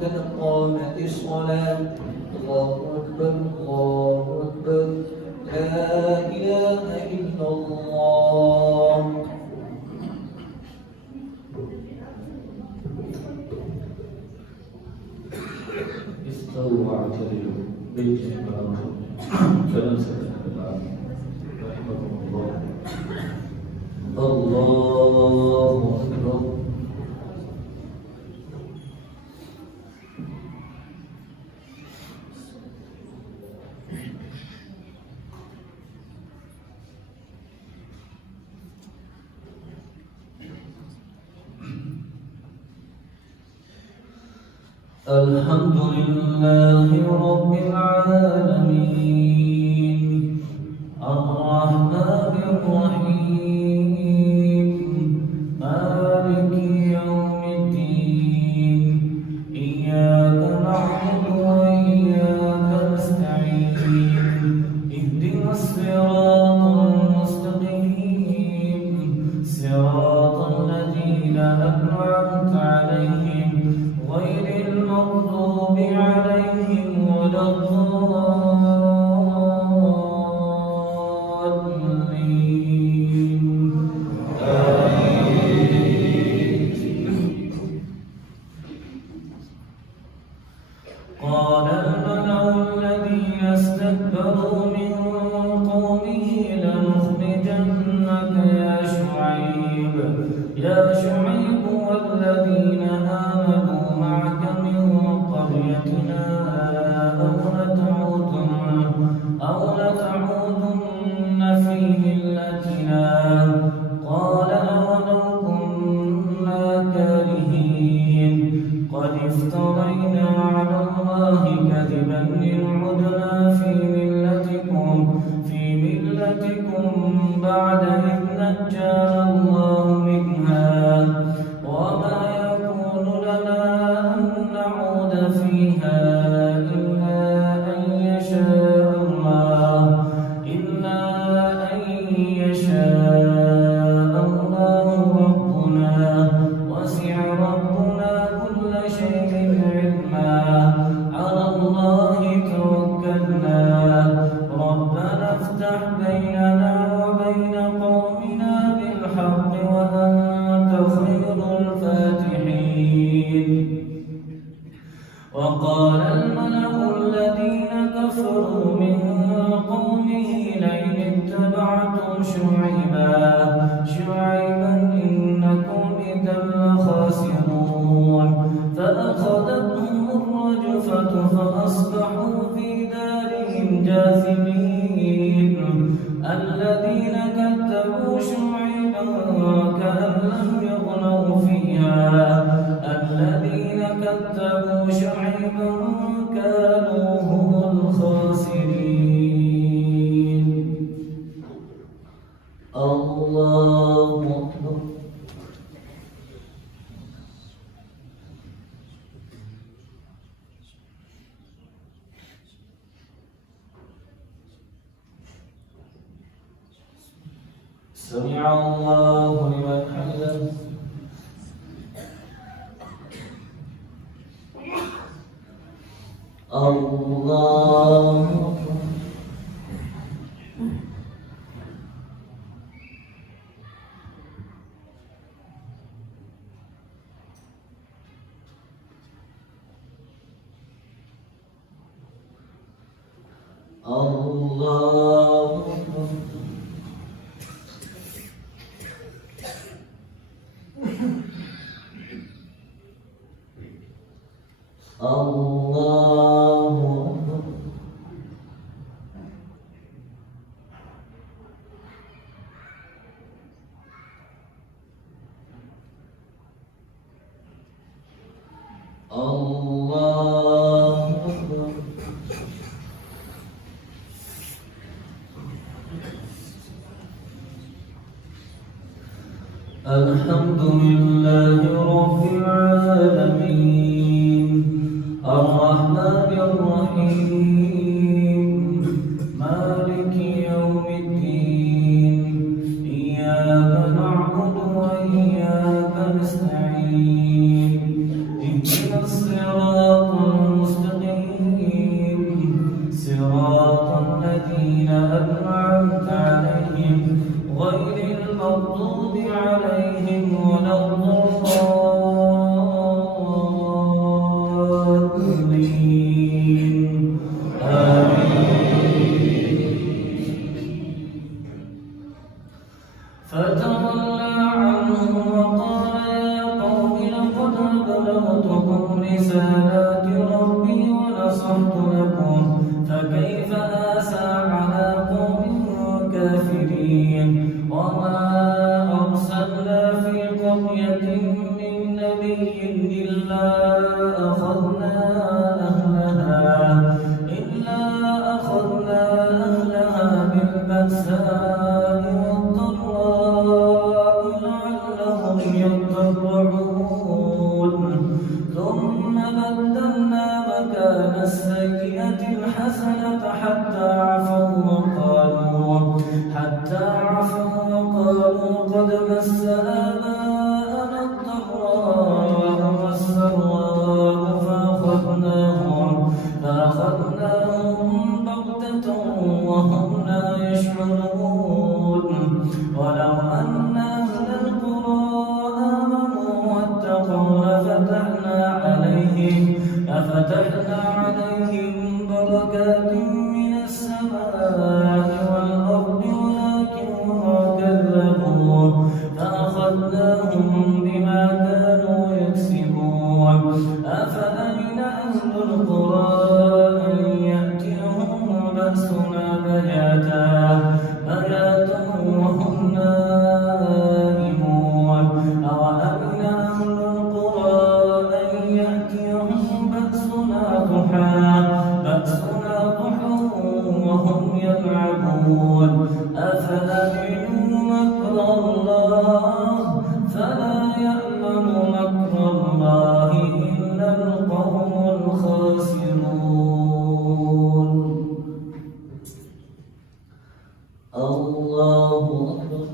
قد قامت الصلاة الله أكبر الله أكبر لا إله إلا الله. استووا واعتدلوا بالجبار فنمسك رحمكم الله. الله أكبر. الحمد لله رب العالمين الرحمن الرحيم مالك يوم الدين إياك نعبد وإياك نستعين اهدنا الصراط المستقيم صراط الذين أنعمت عليهم غير المغضوب عليهم ولا الضالين قال الملأ الذين استكبروا من قومه لنخرجنك يا شعيب والذين آمنوا معك من قريتنا أو لتعودن في ملتنا قال أولو كنا كارهين قد افترينا على الله كذبا إن عدنا في ملتكم بعد إذ نجانا الله منها وما يكون لنا أن نعود فيها إلا أن يشاء الله ربنا وسع ربنا كل شيء علما على الله توكلنا ربنا افتح بيننا وبين قومنا بالحق وأنت خير الفاتحين. وقال الملأ الذين كفروا من قومه لئن اتبعتم شعيبا إنكم إذا لخاسرون فأخذتهم الرجفة فأصبحوا في دارهم جاثمين. الذين كذبوا شعيبا كأن لم يغنوا فيها الذين كذبوا شعيبا كانوا هم الخاسرين. الله أكبر. سمع الله لمن حمده. الله أكبر. الله أكبر. الله أكبر. الله أكبر. الحمد لله رب العالمين الرحمن الرحيم مالك يوم الدين إياك نعبد وإياك نستعين اهدنا الصراط المستقيم صراط الذين أنعمت عليهم غير المغضوب عليهم ولا الضالين فتولى عنهم وقال يا قوم لقد أبلغتكم رسالات ربي ونصحت لكم فكيف آسى على قوم كافرين وما أرسلنا في قرية من نبي إلا أخذنا أهلها بالبأساء والضراء لعلهم يضرعون ثم بدلنا مكان السيئة الحسنة حتى عفوا وقالوا قد مس آباءنا الضراء والسراء فأخذناهم بغتة وهم لا يشعرون ولو أن أهل القرى آمنوا واتقوا لفتحنا عليهم بركات من السماء والأرض ولكن كذبوا فأخذناهم بما كانوا يكسبون أفأمن أهل القرى أن يأتيهم بأسنا بياتا وهم نائمون أوأمن أهل القرى أن يأتيهم بأسنا ضحى وهم يلعبون أفأمنوا مكر الله فلا يأمن مكر الله إلا القوم الخاسرون. الله أكبر.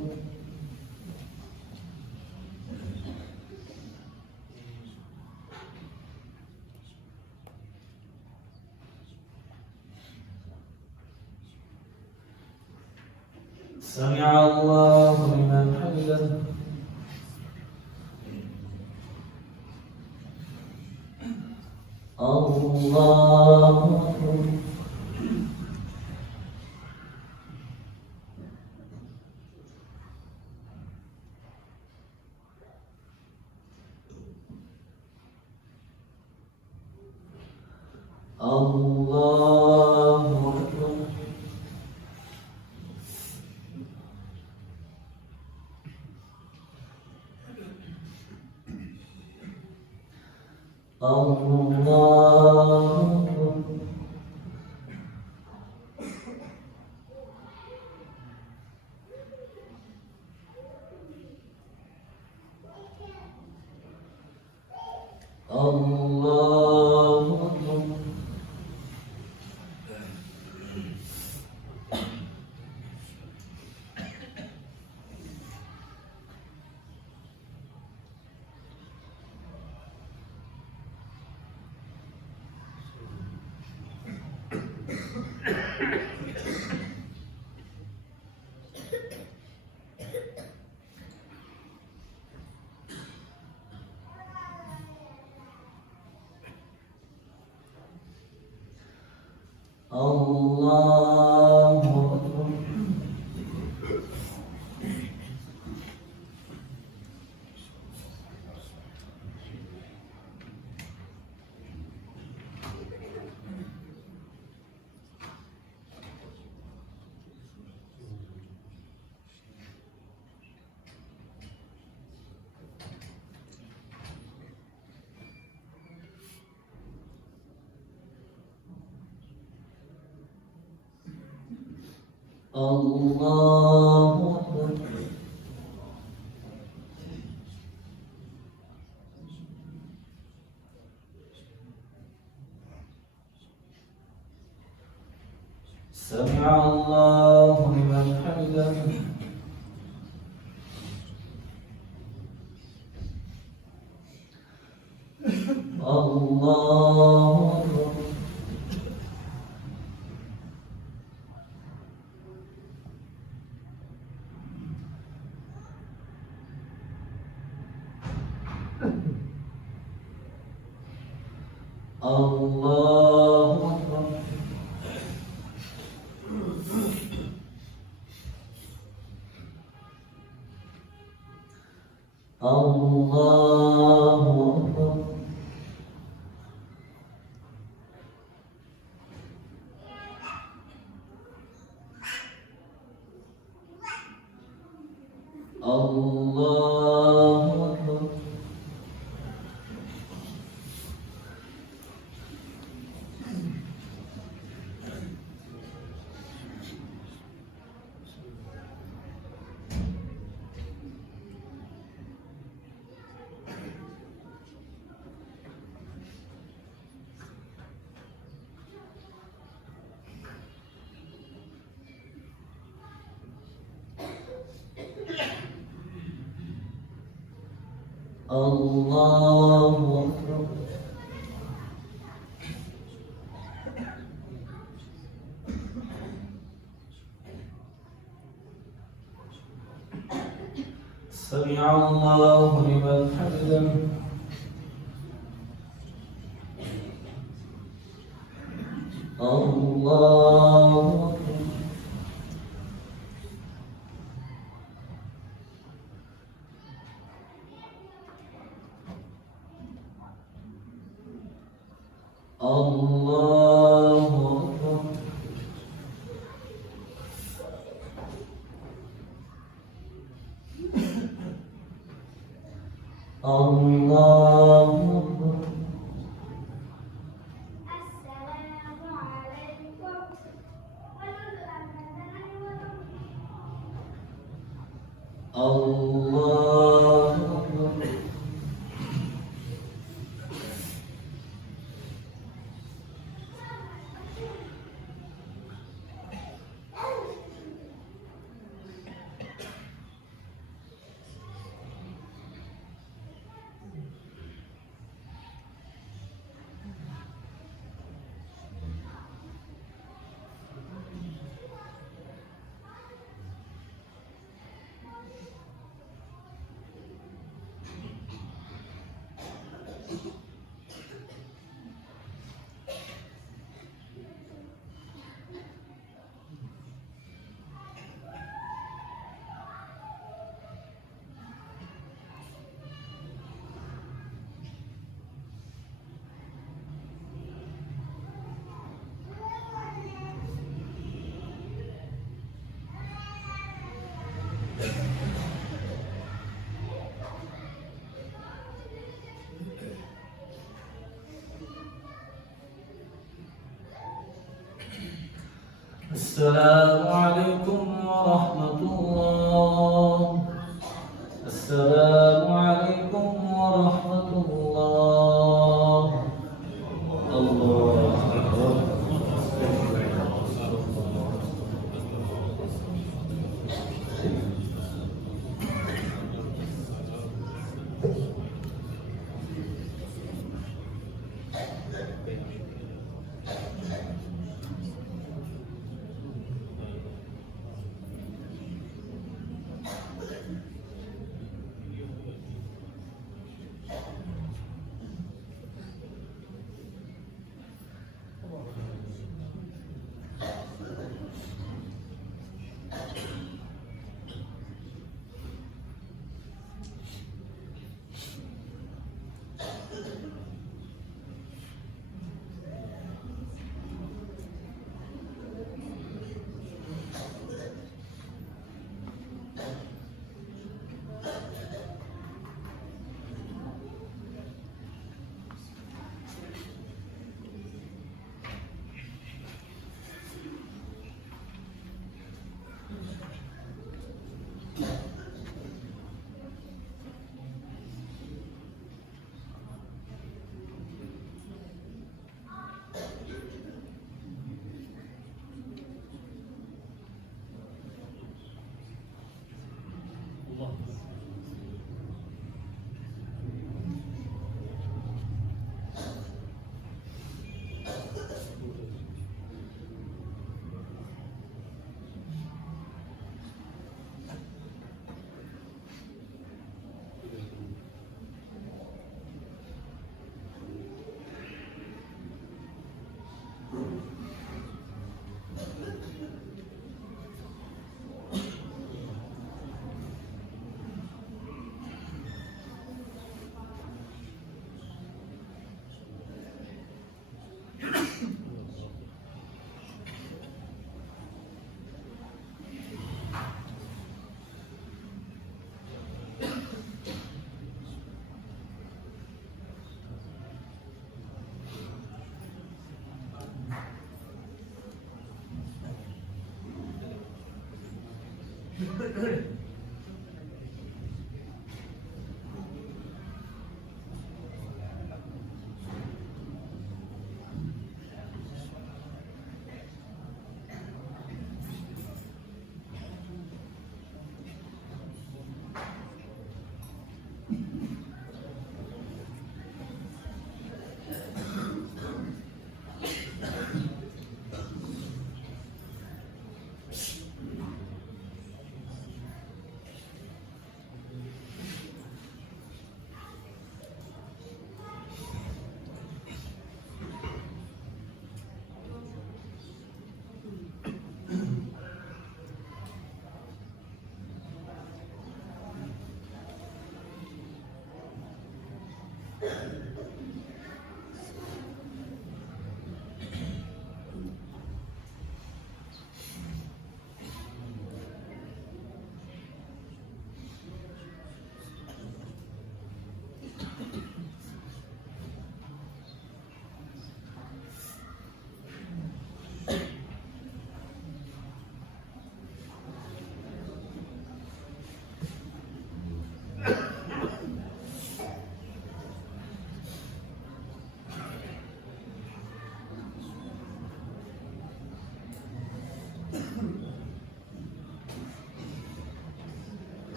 سمع الله لمن حمده. الله أكبر. الله أكبر. الله أكبر. الله أكبر. سمع الله لمن حمده. الله الله أكبر. الله أكبر. الله أكبر. الله أكبر. الله أكبر. سمع الله لمن حمده. الله أكبر. الله أكبر. الله أكبر. السلام عليكم الله أكبر. السلام عليكم ورحمة الله. السلام عليكم ورحمة الله. الله أكبر.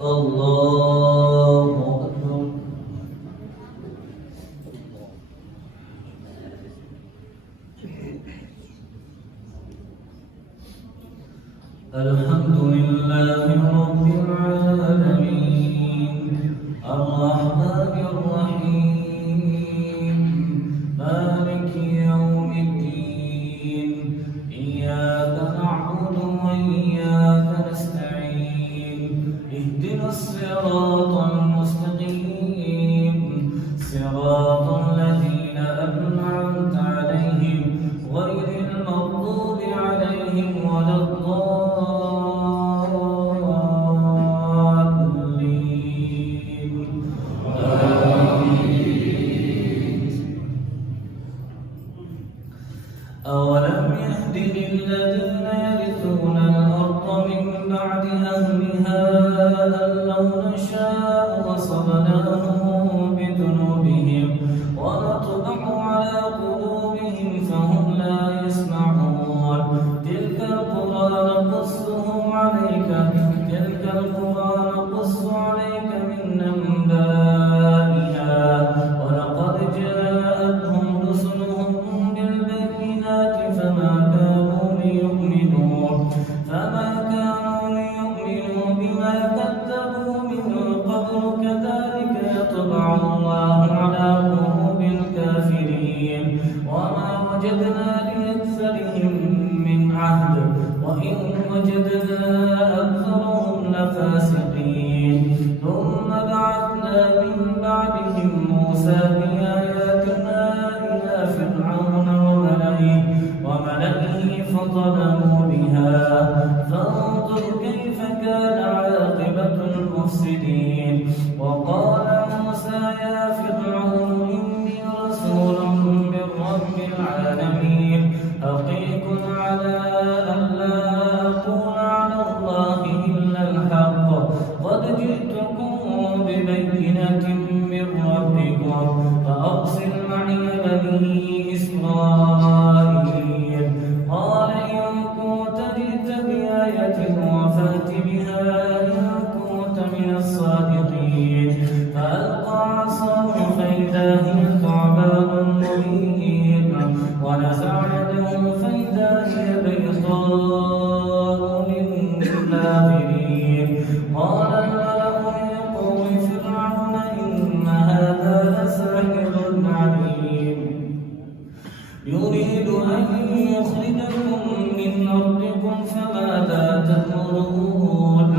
الله أكبر. الحمد لله رب العالمين الرحمن الرحيم مالك يوم الدين إياك نعبد وإياك نستعين اهدنا الصراط المستقيم صراط الذين أنعمت عليهم غير المغضوب عليهم ولا الضالين. أولم يهد للذين يرثون الأرض من بعد أهلها أن لو نشاء أصبناهم بذنوبهم ونطبع على قلوبهم فهم لا يسمعون. تلك القرى نقص عليك من أنبائها ولقد جاءتهم رسلهم بالبينات فما كانوا ليؤمنوا بما كذبوا من قبل كذلك يطبع الله على قلوب الكافرين. وما وجدنا لأكثرهم من عهد وإن وجدنا أكثرهم لفاسقين. ثم بعثنا من بعدهم موسى بآياتنا إلى فرعون وملئه فظلموا بها فانظر كيف كان عاقبة المفسدين. وقال موسى يا فرعون إني رسول من رب العالمين حقيق على ألا أقول على الله إلا الحق قد جئتكم ببينة من ربكم فأرسل معي بني إسرائيل. قال إن كنت جئت بآية فأت بها إن كنت من الصادقين. فألقى عصاه فإذا هي ثعبان مبين ونزع يده فإذا هي بيضاء للناظرين. قال الملأ من قوم فرعون إن هذا لساحر عليم يريد أن يخرجكم من أرضكم فماذا تأمرون.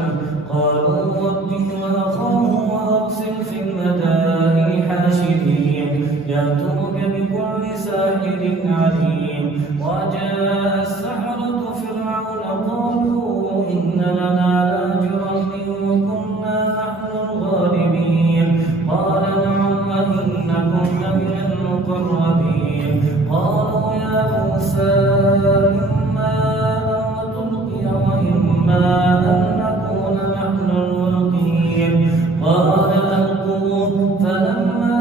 قالوا وجه وأخاه وأرسل في المدائن حاشرين يأتوك بكل ساحر عليم. وجاء السحرة فرعون قالوا إن لنا لأجرا إن كنا نحن الغالبين. قال نعم إنكم لمن المقربين. قالوا يا موسى إما أن تلقي وإما أن نكون نحن الملقين. قال ألقوا فلما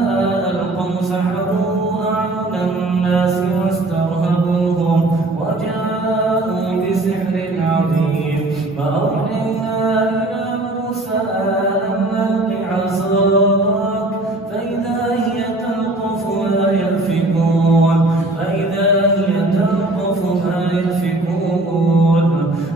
ألقوا سحروا أعين الناس واسترهبوهم وجاءوا بسحر عظيم. فأوحينا إلى موسى أن ألق عصاك فإذا هي تلقف ما يأفكون.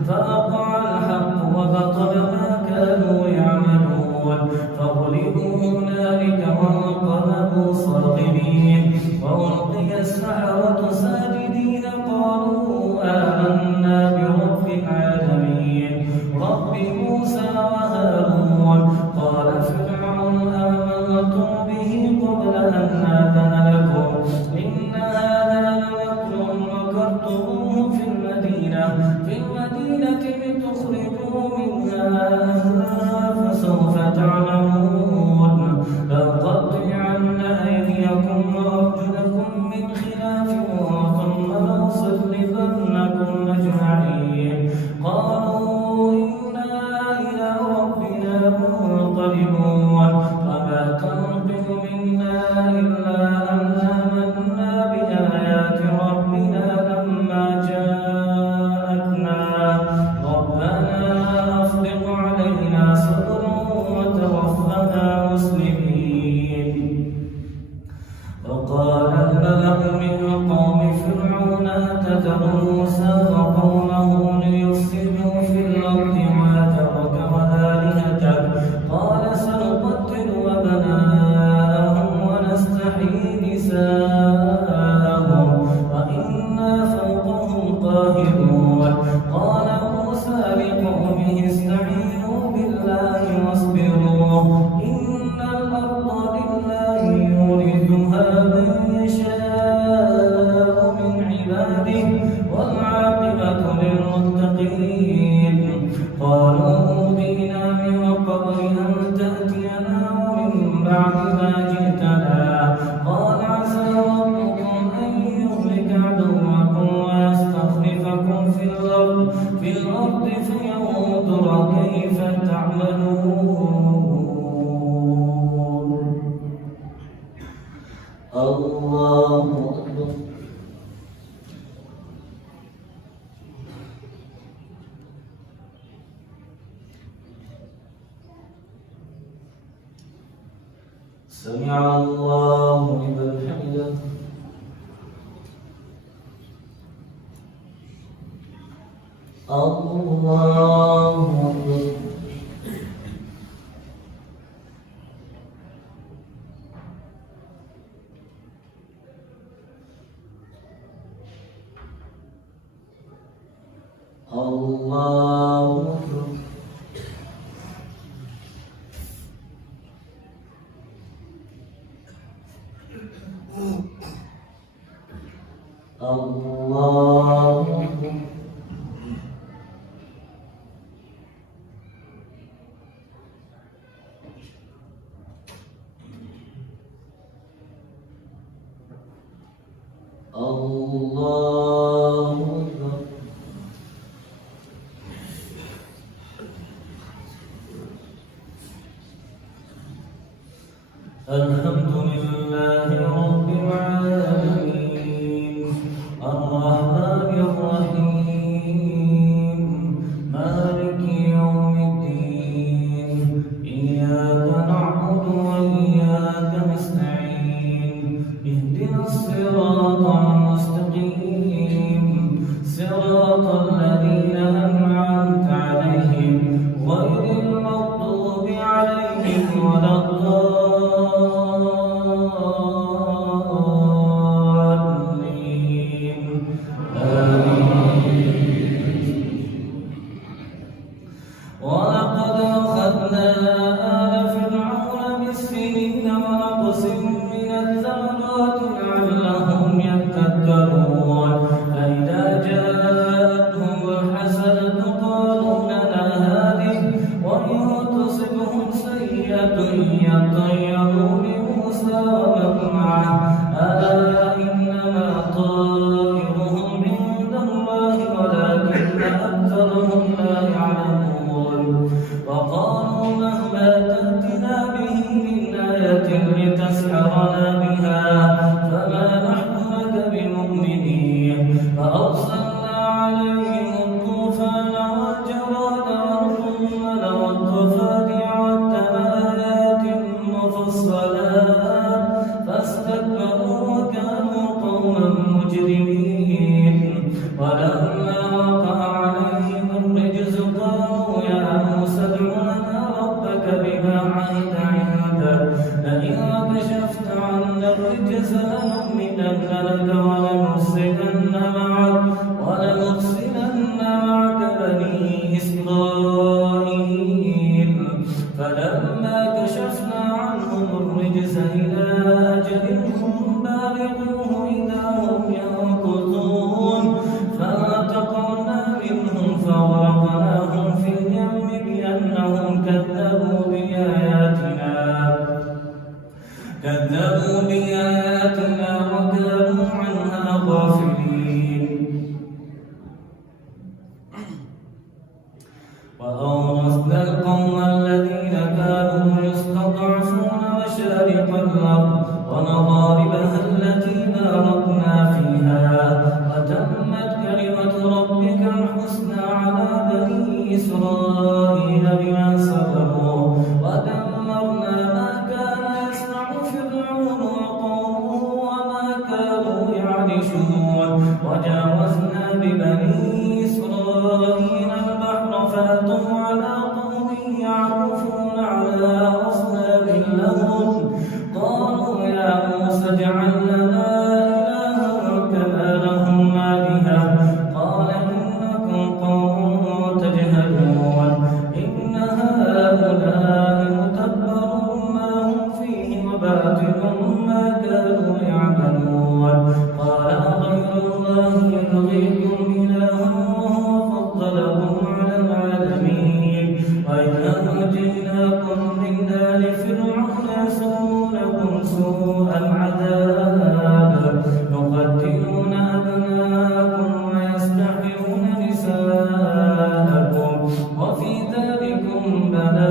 فوقع الحق وبطل ما كانوا يعملون. فغلبوا هنالك وانقلبوا صاغرين. وألقي السحرة ساجدين قالوا آمنا برب العالمين رب موسى وهارون. قال فرعون آمنتم به قبل أن آذن لكم إن هذا لمكر مكرتموه في المدينة لتخرجوا منها أهلها فسوف تعلمون. لأقطعن أيديكم وأرجلكم من خلاف ثم لأصلبنكم أجمعين. قالوا إنا إلى ربنا منقلبون. فما تنقم منا إلا أن آمنا بآيات ربنا لما جاءتنا. ربنا أفرغ علينا صبرا يعملون الله أكبر سمع الله لمن حمده الله أكبر الله أكبر الله أكبر الله أكبر الحمد لله رب العالمين الرحمن الرحيم مالك يوم الدين إياك نعبد وإياك نستعين اهدنا الصراط المستقيم صراط الذين أنعمت عليهم غير المغضوب عليهم ولا الضالين آمين ولقد أخذنا آل فرعون بالسنين ونقص من الثمرات لعلهم يذكرون فإذا جاءتهم الحسنة قالوا لنا هذه وإن تصبهم سيئة يطيروا بموسى ومن معه ألا إنما طائرهم عند الله ولكن أكثرهم لا يعلمون وقالوا مهما تأتنا به من آية لتسحرنا بها فما نحن لك بمؤمنين فأرسلنا عليهم الطوفان والجراد والقمل والضفادع والدم آيات مفصلات فاستكبروا وكانوا قوما مجرمين ولما وقع عليهم الرجز قالوا يا موسى ادع لنا ربك بما عهد عندك لئن كشفت عنا الرجز لنؤمنن لك ولنرسلن معك بني إسرائيل فلما كشفنا عنهم الرجز إلى أجل هم بالغوه إذا هم ينكثون فانتقمنا منهم فأغرقناهم في اليم بأنهم كذبوا بآياتنا وكانوا عنها غافلين وأورثنا القوم الذين كانوا يستضعفون مشارق الأرض ومغاربها التي باركنا فيها وتمت كلمة ربك الحسنى على بني إسرائيل بما صبروا ودمرنا ما كان يصنع فرعون وقومه وما كانوا يعرشون وجاوزنا ببني إسرائيل البحر فأتوا على قوم يعرفون على أصنام لهم قالوا يا موسى اجعل لنا إلها كما لهم آلهة قال إنكم قوم تجهلون إن هؤلاء متبر ما هم فيه وباطل ما كانوا يعملون قال غير الله يبغيكم إلها وهو فضلكم على العالمين وإذ أنجيناكم من آل فرعون يسومونكم سوء العذاب يقتلون أبناءكم ويستحيون نساءكم وفي ذلكم بلاء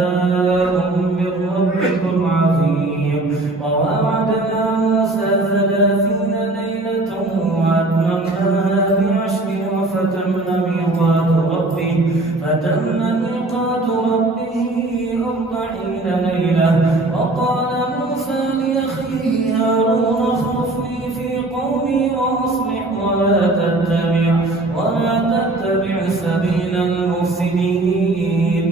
ليلة. وقال موسى لأخيه هارون اخلفني في قومي وأصلح ولا تتبع سبيل المفسدين.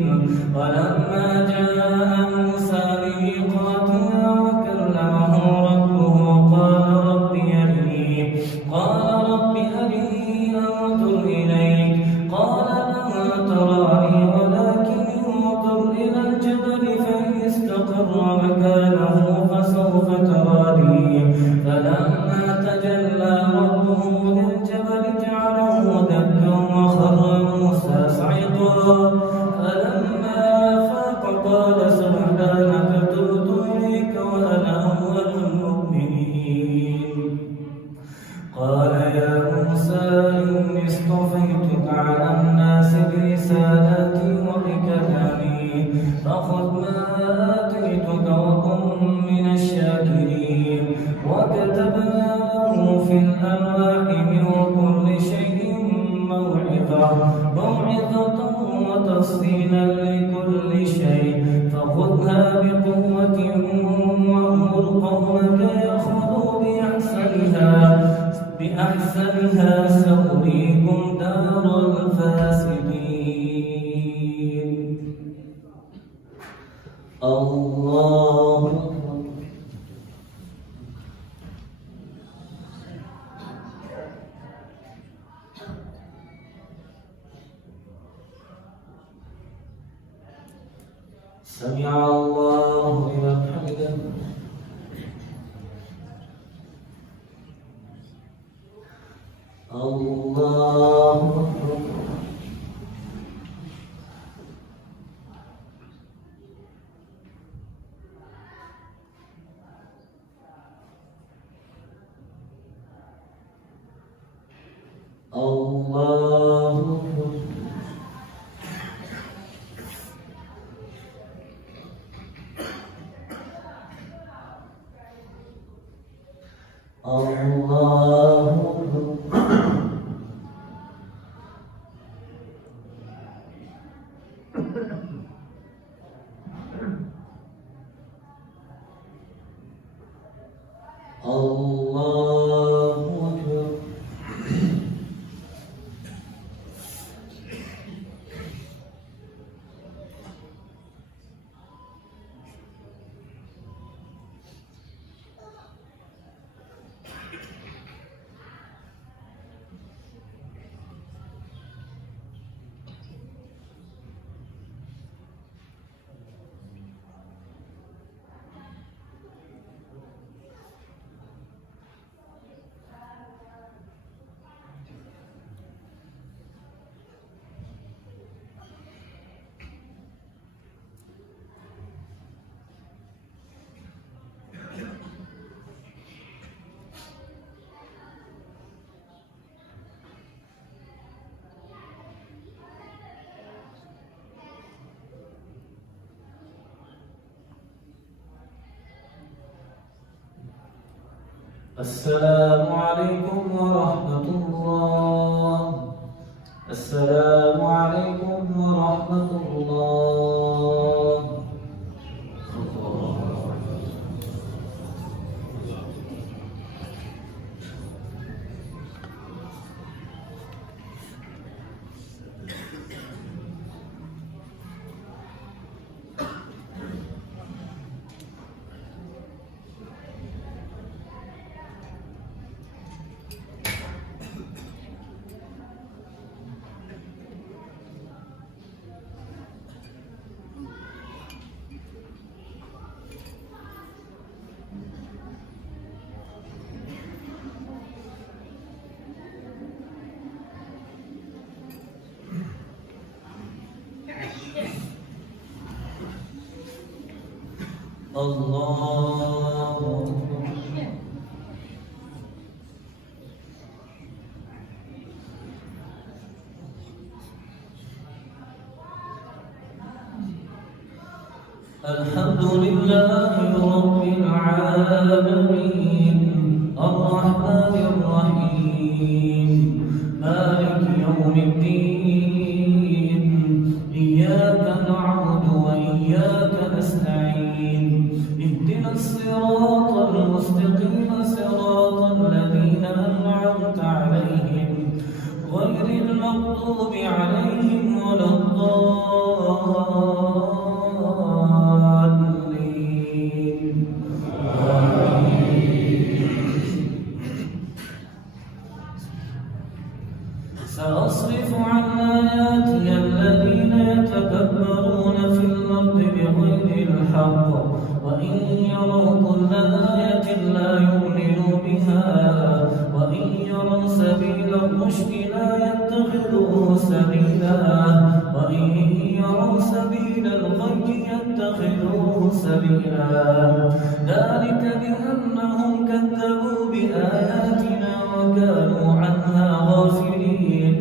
ولما جاء موسى لميقاتنا وكلمه ربه قال رب أرني أنظر إليك. قال لن تراني ولكن انظر إلى الجبل فإن استقر مكانه فسوف تراني. فلما تجلى ربه للجبل جعله دكا وخر موسى صعقا. فلما أفاق قال سبحانك تبت إليك وأنا أول المؤمنين. قال يا موسى إني اصطفيتك على الناس برسالاتي وبكلامي فخذ ما آتيتك وكن من الشاكرين. وكتبنا له في الألواح من كل شيء موعظة وتفصيلا لكل شيء فخذها بقوة وأمر قومك يأخذوا بأحسنها سأريكم دار الفاسدين. الله سمع الله لمن حمده. الله السلام عليكم ورحمة الله. السلام عليكم ورحمة الله. الله الحمد لله رب العالمين الرحمن الرحيم مالك يوم الدين إياك نعبد وإياك نستعين الصراط المستقيم صراط الذين أنعمت عليهم غير المغضوب عليهم ولا الضالين. سأصرف عن آياتي الذين يتكبرون في الأرض بغير الحق وإن يروا كل آية لا يؤمنوا بها وإن يروا سبيل الرشد لا يتخذوه سبيلا وإن يروا سبيل الغي يتخذوه سبيلا ذلك بأنهم كذبوا بآياتنا وكانوا عنها غافلين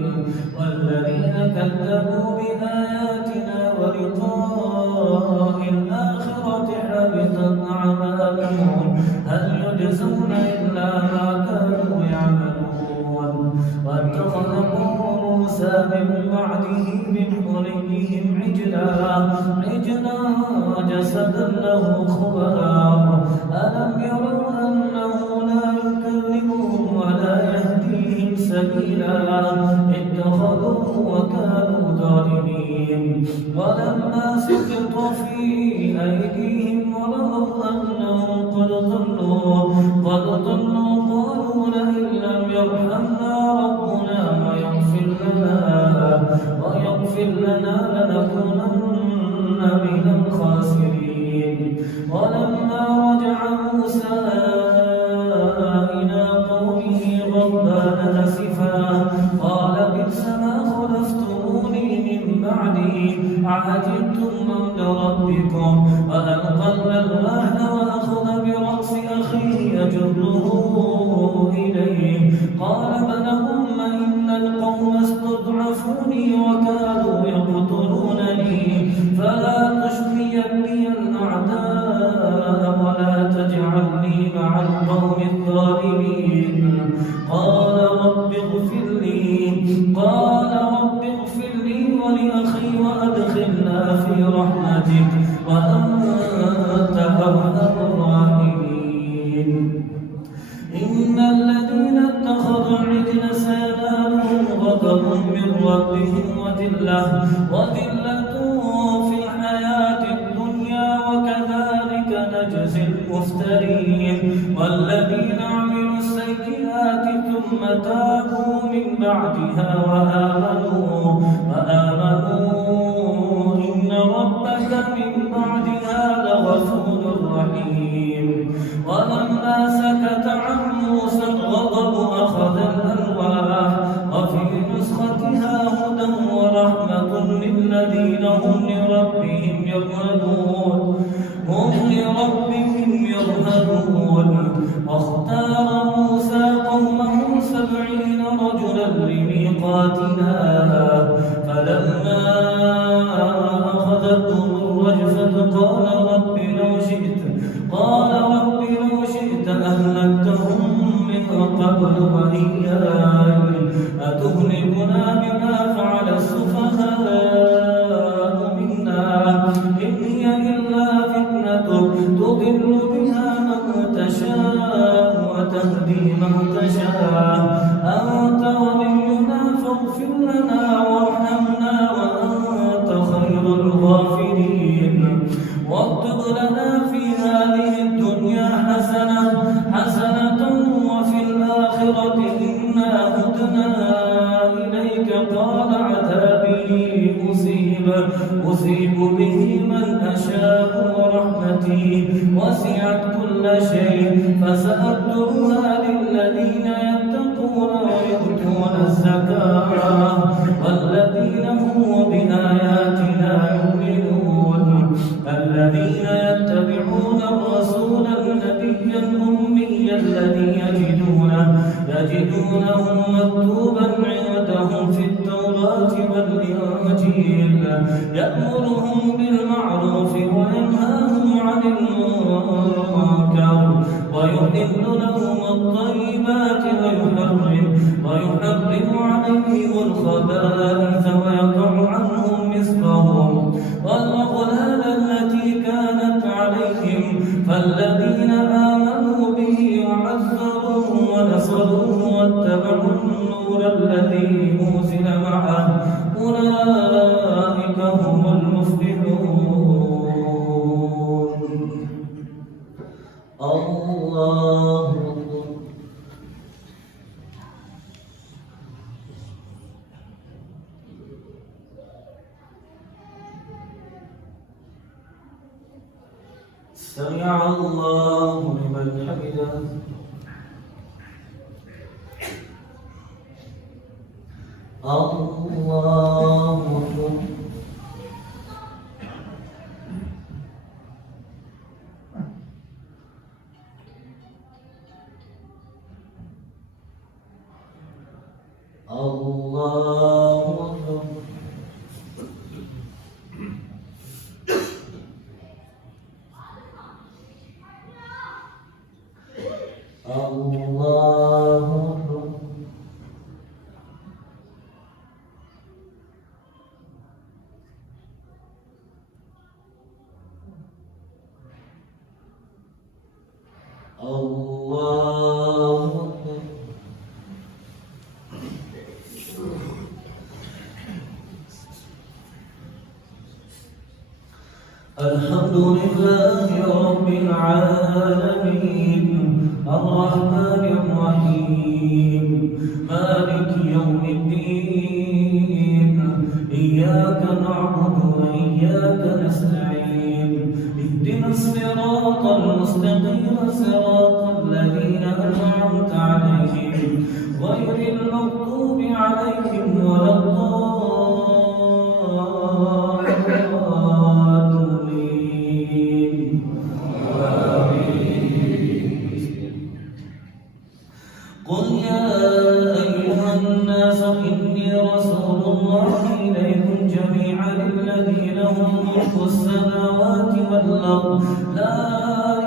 والذين كذبوا بآياتنا ولقاء الآخرة حبطت أعمالهم هل يجزون إلا ما كانوا يعملون. واتخذ قوم موسى من بعده من حليهم عجلا جسدا له خوار ألم يروا أنه لا يكلمهم ولا يهديهم سبيلا اتخذوه وكانوا ظالمين. ولما سقط في أيديهم ورأوا أنهم قد ضلوا قالوا لئن لم يرحمنا ربنا ويغفر لنا لنكونن من الخاسرين. ولما رجع موسى إلى قومه غضبان أسفا قال بئس ما خلفتموني من بعدي عجبتم أمر ربكم وألقى الألواح وأخذ برأس أخيه يجره إليه قال ابن أم إن القوم استضعفوني وكادوا يقتلونني فلا تشقي بي الأعداء ولا تجعلني مع القوم الظالمين. قال رب اغفر لي ولأخي وأدخلنا في رحمتك وأنت أرحم الراحمين. إن الذين اتخذوا العجل سينالهم غضب من ربهم وذلة في الحياة الدنيا وكذلك نجزي المفترين. والذين عملوا السيئات ثم تابوا من بعدها وآمنوا إن ربك من بعدها لغفور رحيم. ولما سكت عن موسى الغضب أخذ الألواح وفي نسختها هدى ورحمة للذين هم لربهم يرهبون. واختار موسى قومه 70 رجلا لميقاتنا فلما أخذتهم الرجفة قال رب لو شئت أهلكتهم من قبل وإياي أتهلكنا بما فعل السفهاء منا إن هي إلا فتنتك تضل بها من تشاء وتهدي من تشاء أنت ولينا فاغفر لنا وارحمنا وأنت خير الغافرين. واكتب لنا في هذه الدنيا حسنة وفي الآخرة إنا هدنا إليك قال عذابي أصيب به من أشاء ورحمتي وسعت كل شيء فسأكتبها للذين يتقون ويؤتون الزكاة والذين هم بآياتنا يؤمنون. الذين يتبعون الرسول النبي الأمي الذي يجدونه مكتوبا عندهم في التوراة والإنجيل يأمرهم بالمعروف وينهاهم عن المنكر ويحل لهم الطيبات ويحرم عليهم الخبائث ويضع عنهم مصرهم والأغلال التي كانت عليهم فالذين آمنوا به وعزروه ونصروه واتبعوا النور الذي أنزل معه أولئك هم المفلحون. الله سمع الله لمن حمده. الله أكبر. الله أكبر. الله أكبر. الله أكبر. الحمد لله رب العالمين الرحمن الرحيم مالك يوم الدين إياك نعبد وإياك نستعين اهدنا الصراط المستقيم صراط الذين أنعمت عليهم غير المغضوب عليهم ولا الضالين. قل يا أيها الناس إني رسول الله إليكم جميعا الذي له ملك السماوات والأرض لا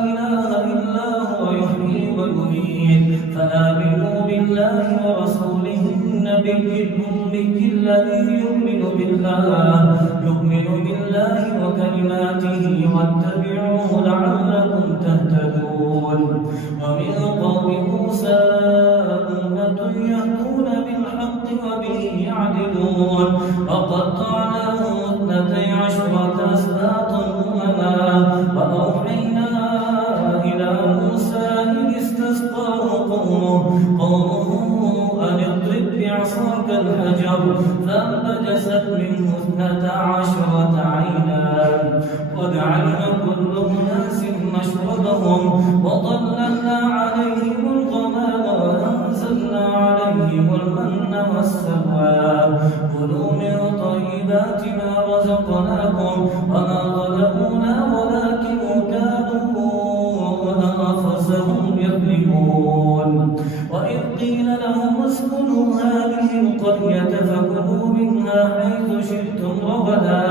إله إلا هو يحيي ويميت فآمنوا بالله ورسوله النبي الأمي الذي يؤمن بالله وكلماته واتبعوه لعلكم تهتدون. ومن قوم موسى أمة يهدون بالحق وبه يعدلون وقطعناهم 12 أسباطا أمما وأوحينا إلى موسى إذ استسقاه قومه أن اضرب بعصاك الحجر فانبجست منه 12 عينا قد علم كل أناس مشربهم وظللنا عليهم الغمام وأنزلنا عليهم المن والسلوى كلوا من طيبات ما رزقناكم وما ظلمونا ولكن كانوا أنفسهم يظلمون. وإذ قيل لهم اسكنوا هذه القرية فكلوا منها حيث شئتم رغدا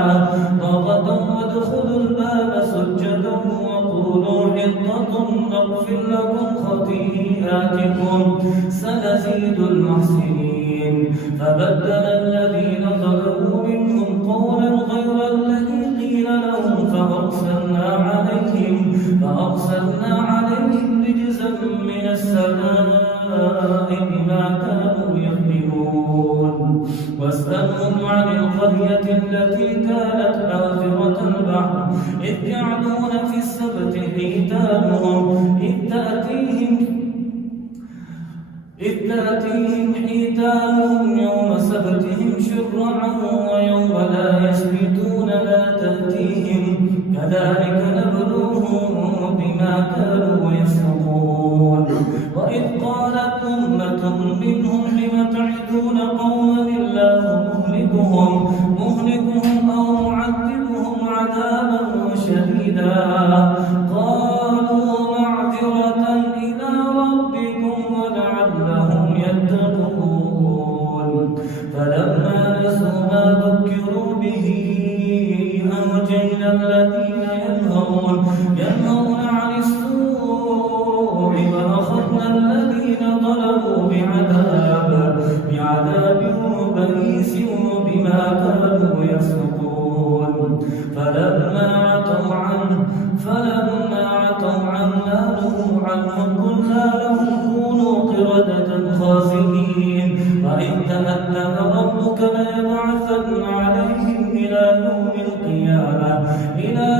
وادخلوا الباب سجدا وقولوا حطة نغفر لكم خطيئاتكم سنزيد المحسنين. فبدل الذين ظلموا منهم قولا غير الذي قيل لهم فأرسلنا عليهم رجزا من السماء بما كانوا يكذبون. واسألهم عن القرية التي كانت حافرة البحر إذ يعدون في السبت إذ تأتيهم حيتانهم يوم سبتهم شرعا ويوم لا يسبتون لا تأتيهم كذلك نبلوهم بما كانوا يفسقون. وإذ قالت أمة منهم لم تعظون قوما الله مهلكهم أو معذبهم عذابا شديدا قالوا معذرة إلى ربكم ولعلهم يتقون. فلما نسوا ما ذكروا به أنجينا الذين ينهون عن السوء وأخذنا الذين ظلموا بعذاب بئيس بما كانوا يفسقون. فلما عتوا عنهم قلنا لهم كونوا قردة خاسئين وإذ تأذن ربك ليبعثن عليهم إلى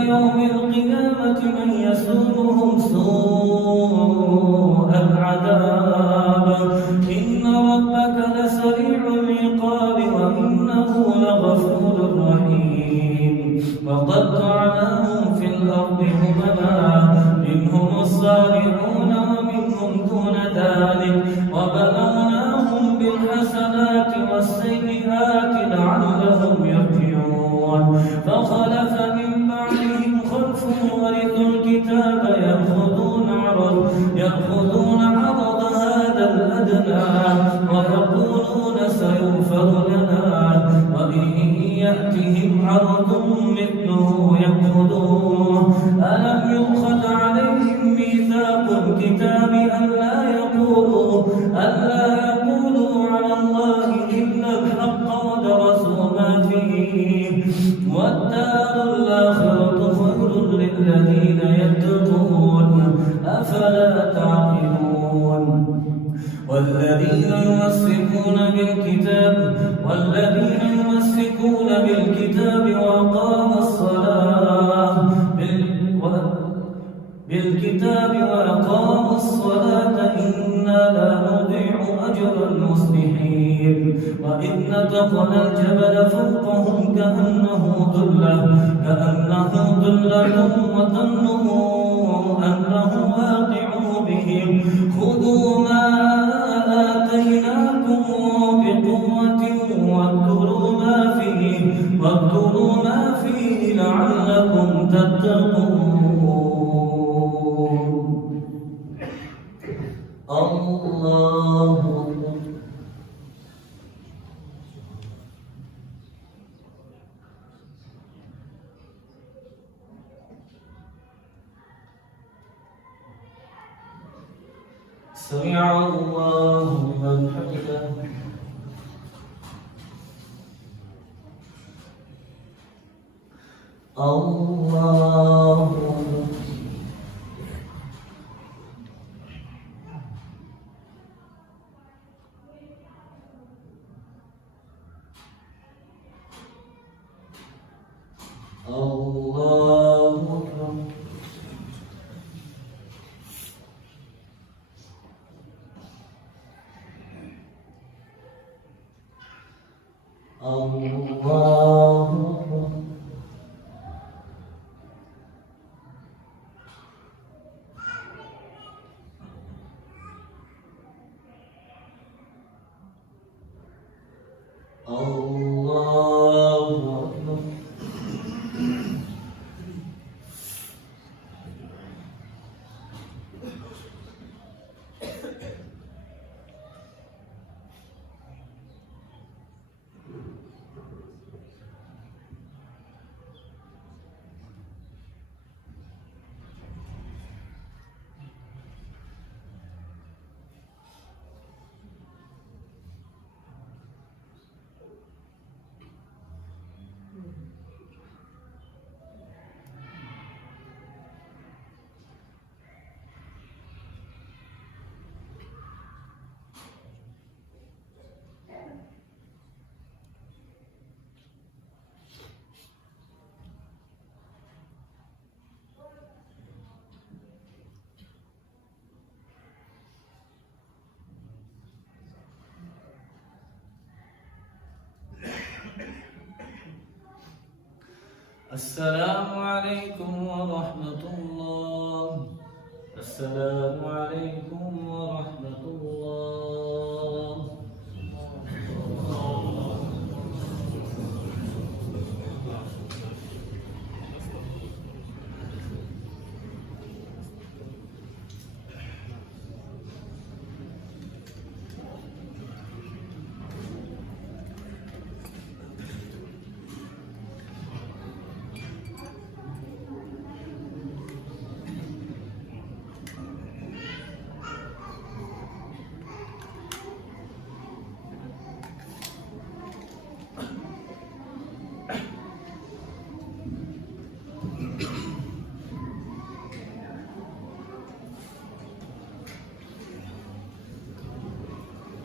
يوم القيامة من يسومهم سوء العذاب إن ربك لسريع العقاب وإنه لغفور رحيم وقطعناهم في الأرض أمما منهم الصالحون ومنهم دون ذلك وبلوناهم بالحسنات والسيئات لعلهم يرجعون فخلف من بعدهم خلف ورثوا الكتاب يأخذون عرض هذا الأدنى ويقولون سيغفر لنا وإن يأتهم عرض مثله يأخذوه ألم يؤخذ عليهم ميثاق الكتاب ألا يقولوا على الله إلا الحق ودرسوا ما فيه والدار الآخرة خير للذين يتقون أفلا تعقلون والذين يمسكون بالكتاب وأقاموا الصلاة إنا لا نضيع أجر المصلحين وإذ نتقنا الجبل فوقهم كأنه ظلة وظنوا أنه واقع بهم خذوا ما آتيناكم بقوة واذكروا ما فيه لعلكم تتقون الله سمع الله لمن حمده الله السلام عليكم ورحمة الله. السلام عليكم ورحمة الله.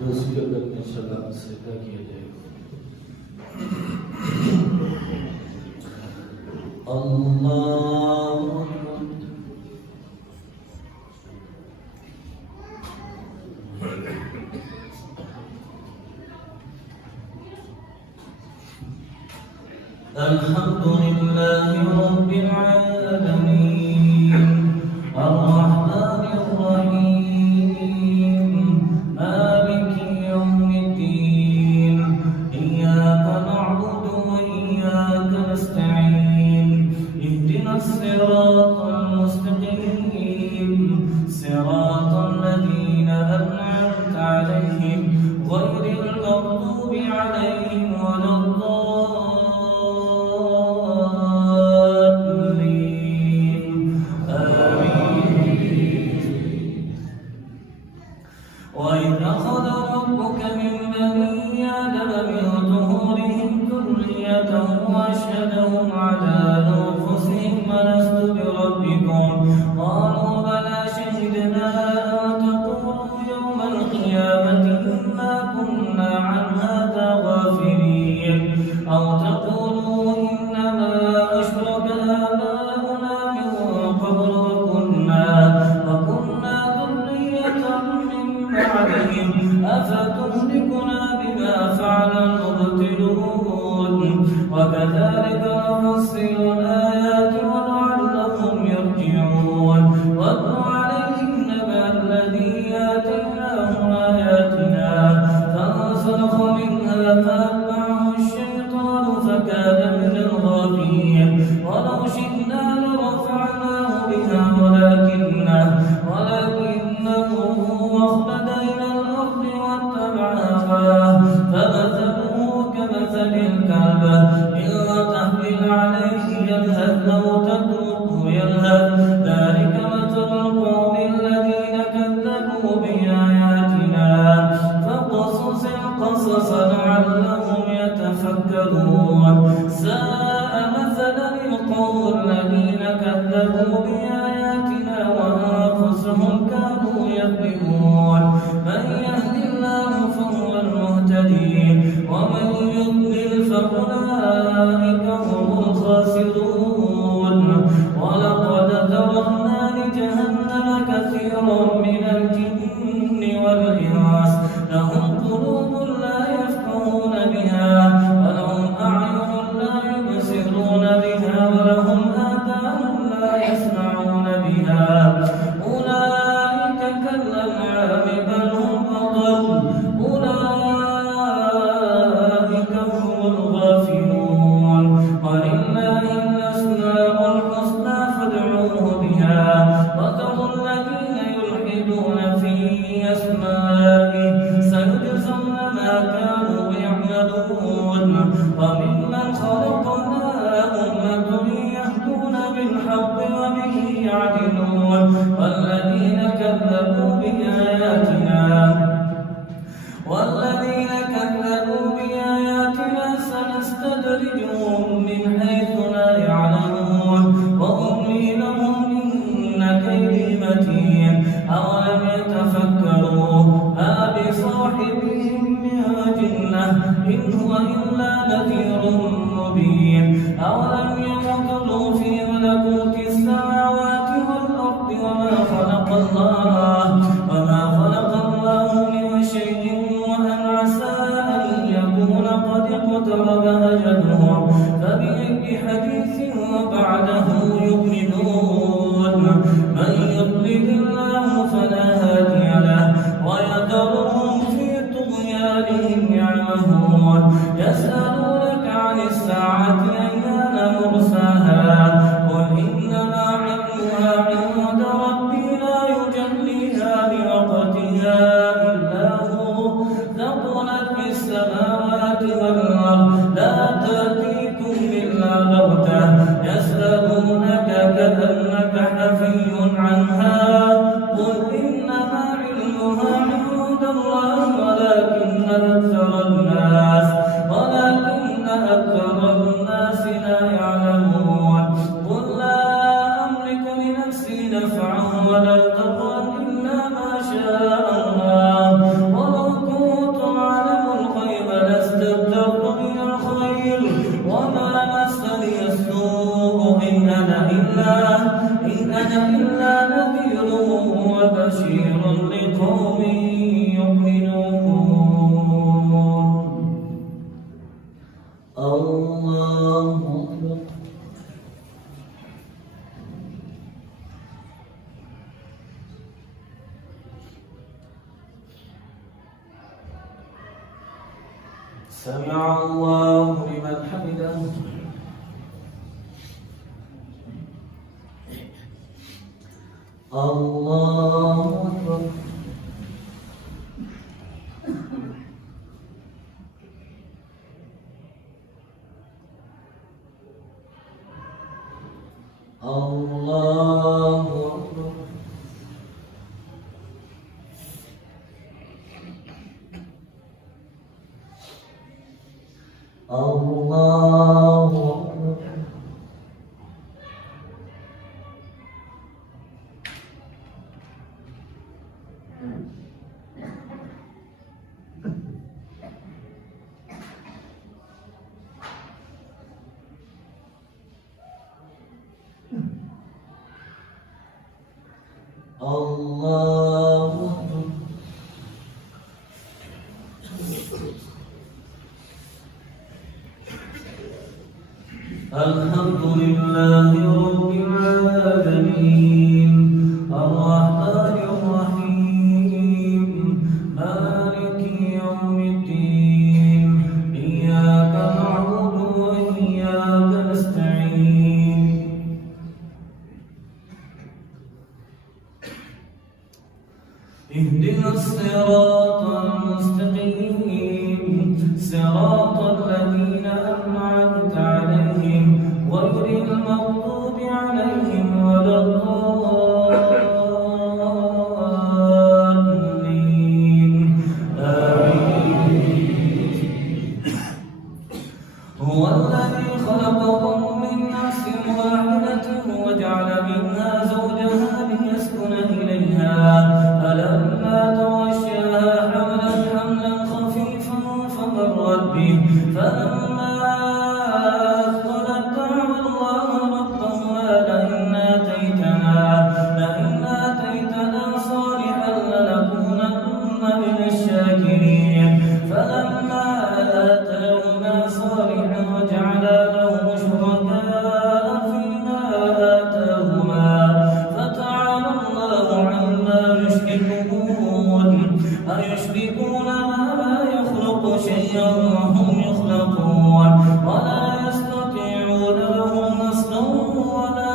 दूसरी अगर इंशाअल्लाह सजदा किया जाएगा। अल्लाहु अल्हम्दुलिल्लाहि रब्बिल आलमीन अर्रहमानिर रहीम मालिकी यौमिद्दीन इय्याका नअबुदु व इय्याका नस्तईन इहदिनस सिरातल मुस्तकीम सिरातल लज़ीना अन'अमता अलैहिम गhayril maghdubi अलैहिम वलद्दाल्लीन وإذ أخذ ربك من بني آدم من ظهورهم ذريتهم وأشهدهم على أنفسهم ألست بربكم قالوا بلى شهدنا أن تقولوا يوم القيامة إنا كنا عن هذا غافلين أو تقولوا إنما أشرك آباؤنا من قبل وكنا ذرية من بعدهم أفتهلكنا بما فعل المبطلون وكذلك نفصل الآيات ولعلهم يرجعون واتل عليهم نبأ الذي آتيناه آياتنا فانسلخ منها فأتبعه الشيطان فكان من الغاوين ولو شئنا لرفعناه بها ولكنه أخلد إلى الأرض واتبع هواه فمثله كمثل الكلب إن تحمل عليه يلهث أو تتركه يلهث ذلك مثل القوم الذين كذبوا بآياتنا فاقصص القصص لعلهم يتفكرون ساء مثلا القوم الذين كذبوا بآياتنا وأنفسهم كانوا يظلمون من يهد الله فهو المهتدي ومن يضلل فأولئك هم الخاسرون ولقد ذرأنا لجهنم كثيرا من الجن والإنس لهم قلوب لا يفقهون بها ولهم أعين لا يبصرون بها ولهم آذان لا يسمعون بها أولئك كالأنعام بل هم أضل أولئك هم الغافلون ولله الأسماء الحسنى فادعوه بها وذروا الذين يلحدون في أسمائه سيجزون ما كانوا يعملون وممن خلقنا أمة يهدون بالحق وبه يعدلون والذين كذبوا بآياتنا سنستدرجهم من حيث لا يعلمون وأملي لهم إن كيدي متين أولم يتفكروا ما بصاحبهم من جنة إن هو إلا نذير مبين أولم ينظروا في ملكوت السماوات والأرض وما خلق الله من شيء وأن عسى أن يكون قد اقترب أجلهم فبأي حديث بعده يؤمنون من يضلل الله فلا هادي له ويذرهم في طغيانهم يعمهون يسألونك عن الساعة أيان مرساها قل إنما علمها عند ربي لا يجليها لوقتها إلا هو ثقلت في السماوات والأرض لا تأتيكم إلا بغتة يسألونك كأنك حفي عنها قل إنما علمها عند الله ولكن أكثر الناس لا يعلمون قل لا أملك لنفسي نفعا ولا ضرا إلا ما شاء الله ولو كنت إن أنا إلا نذير وبشير لقوم يؤمنون. الله أكبر. سمع الله لمن حمده. الله أكبر. الله أكبر. الله أكبر. الله أكبر. الحمد لله رب العالمين الرحمن الرحيم مالك يوم الدين إياك نعبد وإياك نستعين اهدنا الصراط المستقيم صراط الذين أنعمت عليهم غير المغضوب عليهم ولا الضالين آمين. هو الذي خلقكم من نفس واحدة وجعل منها زوجها ليسكن إليها فلما تغشاها حملت حملا خفيفا فمرت به فلما أثقلت دعوا الله ربهما لئن آتيتنا صالحا لنكونن من الشاكرين فلما آتاهما صالحا وجعلا له شركاء فيما آتاهما فتعالى الله عما يشركون أيشركون ما لا يخلق شيئا وهم يخلقون ولا يستطيعون لهم نصرا ولا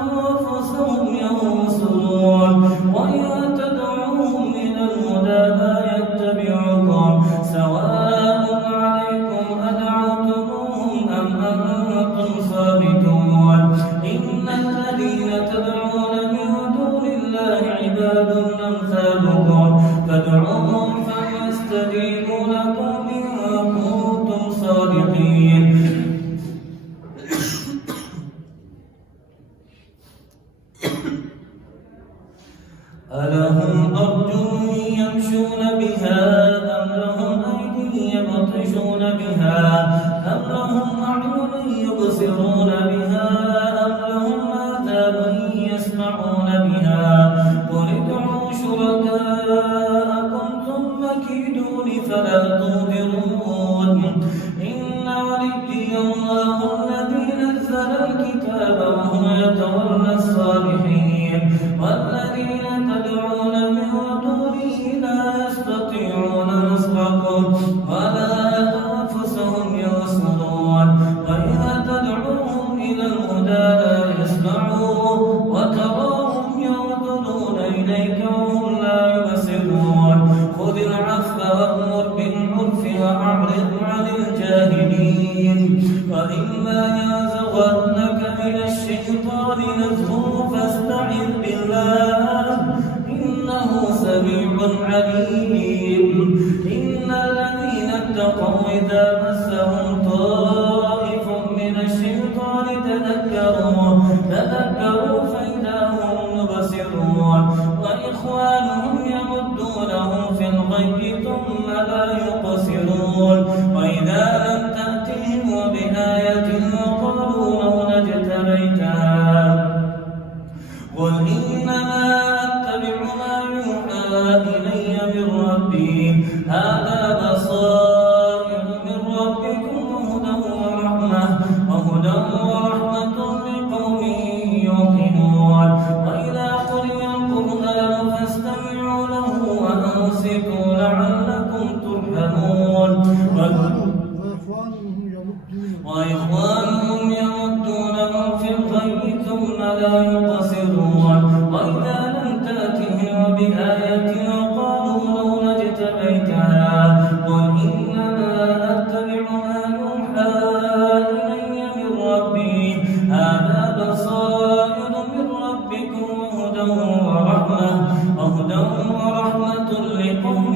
أنفسهم ينصرون وإن تدعوهم إلى الهدى لا يتبعكم سواء عليكم أدعوتموهم أم أنتم صامتون إن الذين تدعون من دون الله عباد أمثالكم فادعوهم فليستجيبوا لكم إن كنتم صادقين ألهم أرجل يمشون بها أم لهم أيدي يبطشون بها أم لهم أعين يبصرون بها أم لهم آذان يسمعون بها قل ادعوا شركاءكم ثم كيدون فلا تنظرون إن وليي الله الذي نزل الكتاب وهو يتولى الصالحين والذين تدعون من دونه لا يستطيعون نصركم ولا أنفسهم ينصرون وإذا تدعوهم إلى الهدى لا يسمعون وتراهم ينظرون إليك وهم لا يبصرون خذ العفو وأمر بالعرف وأعرض عن الجاهلين وإما ينزغنك من الشيطان نزغ فاستعذ بالله إنه سميع عليم إن الذين اتقوا إذا مسهم طائف من الشيطان تذكروا فإذا هم مبصرون وإخوانهم يمدونهم في الغي ثم لا يقصرون وإذا لم تأتهم بآية قالوا لو اجتبيتها قل إنما أتبع ما يوحى إلي من ربي هذا بصائر من ربكم وهدى ورحمة لقوم يوقنون وإذا قرئ القرآن فاستمعوا له وأنصتوا لعلكم ترحمون وإخوانهم يمدونهم في الغي ثم لا يقصرون وإذا لم تأتهم بآية قالوا لولا اجتبيتها قل إنما أتبع ما يوحى إلي من ربي هذا بصائر من ربكم وهدى ورحمة لقوم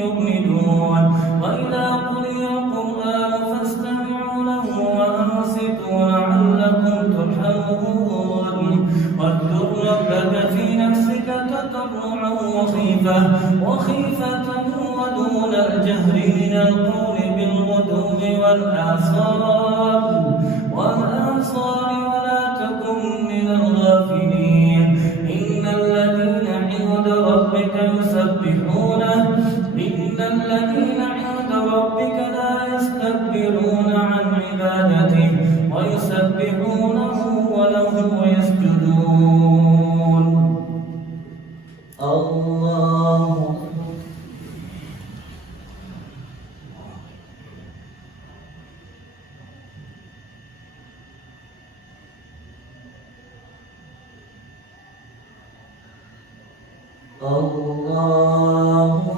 يؤمنون وإذا قرئ القرآن فاستمعوا له وأنصتوا لعلكم ترحمون واذكر ربك في نفسك تضرعا وخيفة ودون الجهر من القول بالغدو والآصال ولا تكن من الغافلين إن الذين عند ربك لا يستكبرون عن عبادته ويسبحونه وله يسجدون الله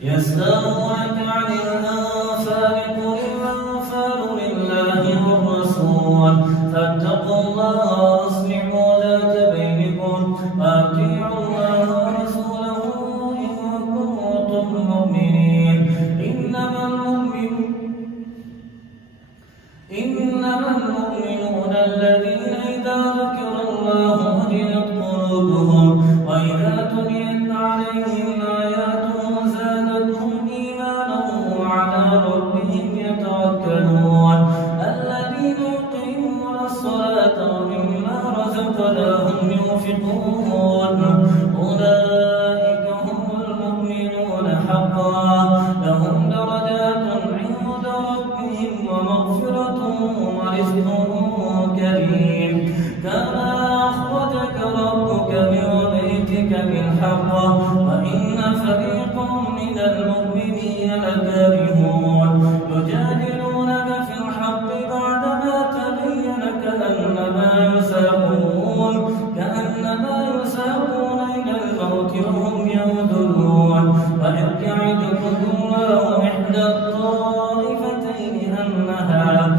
يسألونك عن الأنفال قل الأنفال لله والرسول فاتقوا الله وأصلحوا ذات بينكم وأطيعوا الله ورسوله إن كنتم مؤمنين إنما المؤمنون الذين إذا ذكر الله وجلت قلوبهم وإذا تليت عليهم آياته زادتهم إيمانا وعلى ربهم يتوكلون الذين يقيمون الصلاة ومما رزقناهم ينفقون أولئك هم المؤمنون حقا لهم درجات عند ربهم ومغفرة ورزق كريم كما أخرجك ربك من بيتك بالحق وإن فريقا من المؤمنين لكارهون يجادلونك في الحق بعدما تبين كأنما يساقون إلى الموت وهم ينظرون وإذ يعدكم الله إحدى الطائفتين أنها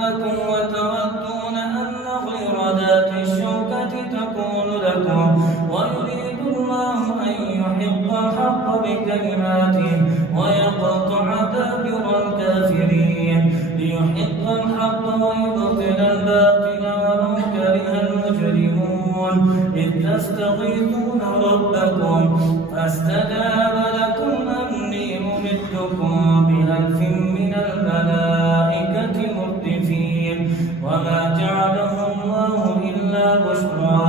لكم وتودون أن غير ذات الشوكة تكون لكم ويريد الله أن يحق الحق بكلماته ويقطع دابر الكافرين ليحق الحق ويبطل الباطل ولو كره المجرمون إذ تستغيثون ربكم فاستجاب لكم أني ممدكم بألف من الملائكة مردفين وما جعله الله إلا بشرى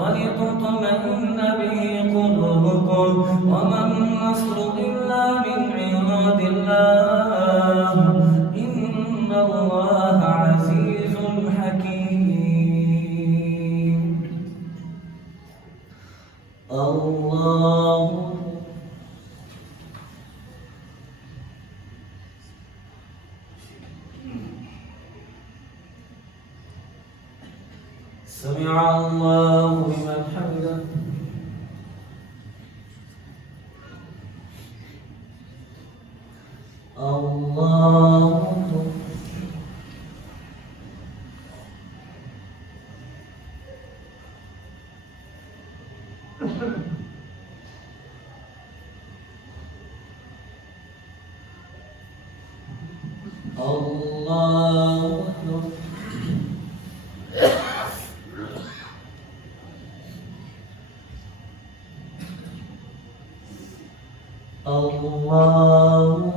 ولتطمئن به قلوبكم وما النصر إلا من عند الله إن الله عزيز حكيم الله سمع الله لمن حمده الله الله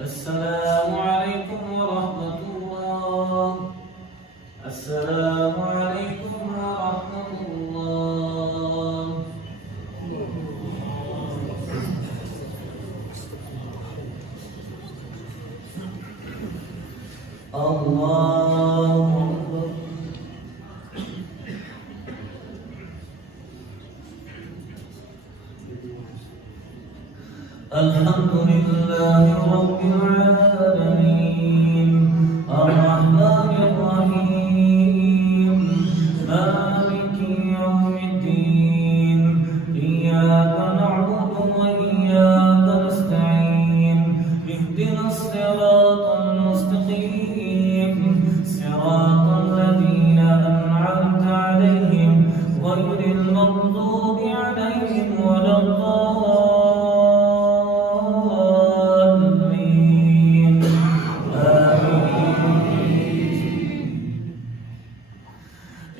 السلام عليكم ورحمة الله. السلام عليكم ورحمة الله. الله أكبر. الحمد لله رب العالمين الرحمن الرحيم مالك يوم الدين إياك نعبد وإياك نستعين اهدنا الصراط المستقيم صراط الذين أنعمت عليهم غير المغضوب عليهم ولا الضالين.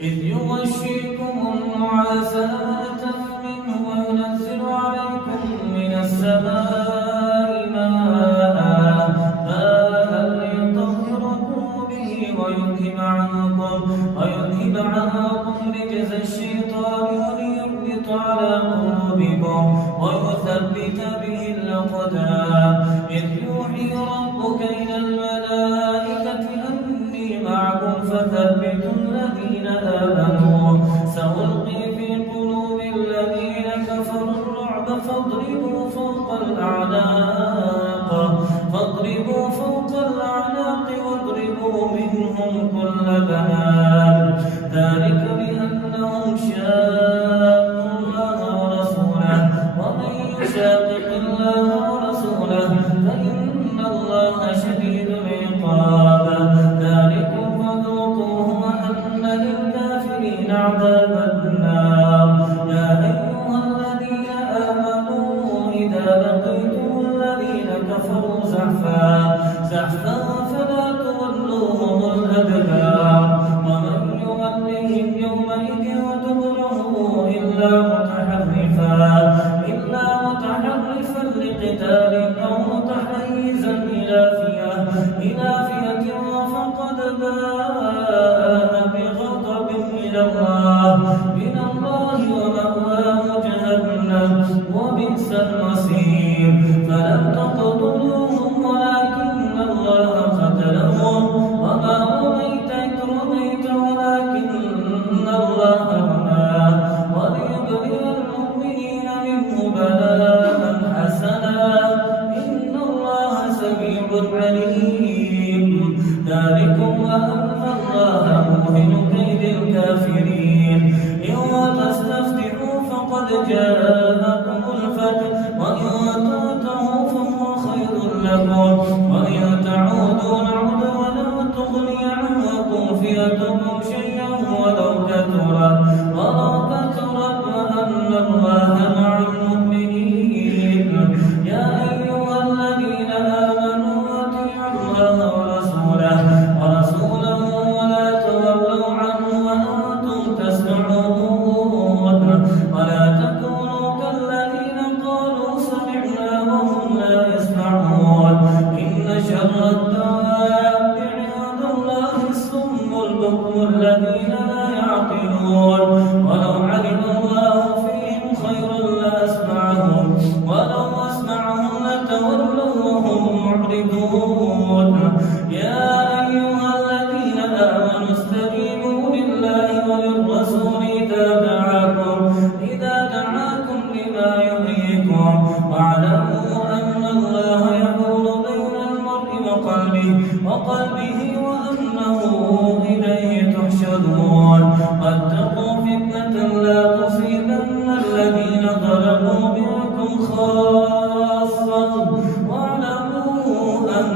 إذ يغشيكم النعاس أمنة منه وينزل عليكم من السماء ماء ليطهركم به ويذهب عنكم رجز الشيطان وليربط على قلوبكم ويثبت به الأقدام. إذ يوحي ربك إلى الملائكة أني معكم فثبتوا الذين آمنوا سألقي في قلوب الذين كفروا الرعب فاضربوا فوق الأعناق واضربوا منهم كل بنان. ذلك بأنهم شاقوا الله ورسوله ومن يشاقق الله ورسوله فإن الله شديد العقاب. ذلكم فذوقوه وأن للكافرين عذاب النار. يا أيها الذين آمنوا إذا لقيتم الذين كفروا زحفا فلا تولوهم الأدبار. ومن يولهم يومئذ دبره إلا متحرفا لقتال أو متحيزا إلى فئة فقد باء بغضب من الله ومأواه جهنم وبئس المصير. فلم تقتلوهم ولكن الله قتلهم وما رميت إذ رميت ولكن الله رمى وليبلي المؤمنين منه بلاء حسنا إن الله سميع عليم. ذلكم وأن الله موهن كيد الكافرين. إن تستفتحوا فقد جاءكم الفتح وإن تنتهوا فهو خير لكم وإن تعودوا نعد ولن تغني عنكم فئتكم شيئا ولو كثرت وأن الله مع المؤمنين. يا أيها الذين آمنوا أطيعوا الله ورسوله ولا تولوا عنه وأنتم تسمعون. ولا تكونوا كالذين قالوا سمعنا وهم لا يسمعون. إن شر الدواب عند الله الصم البكم الذين لا يعقلون. ولو علم الله فيهم خيرا لأسمعهم ولو أسمعهم لتولوا وهم معرضون. يا أيها الذين آمنوا استجيبوا لله وللرسول إذا دعاكم لما يحييكم واعلموا أن الله يحول بين المرء وقلبه وأنه إليه تحشرون. واتقوا فتنة لا تصيبن الذين ظلموا منكم خاصة واعلموا أن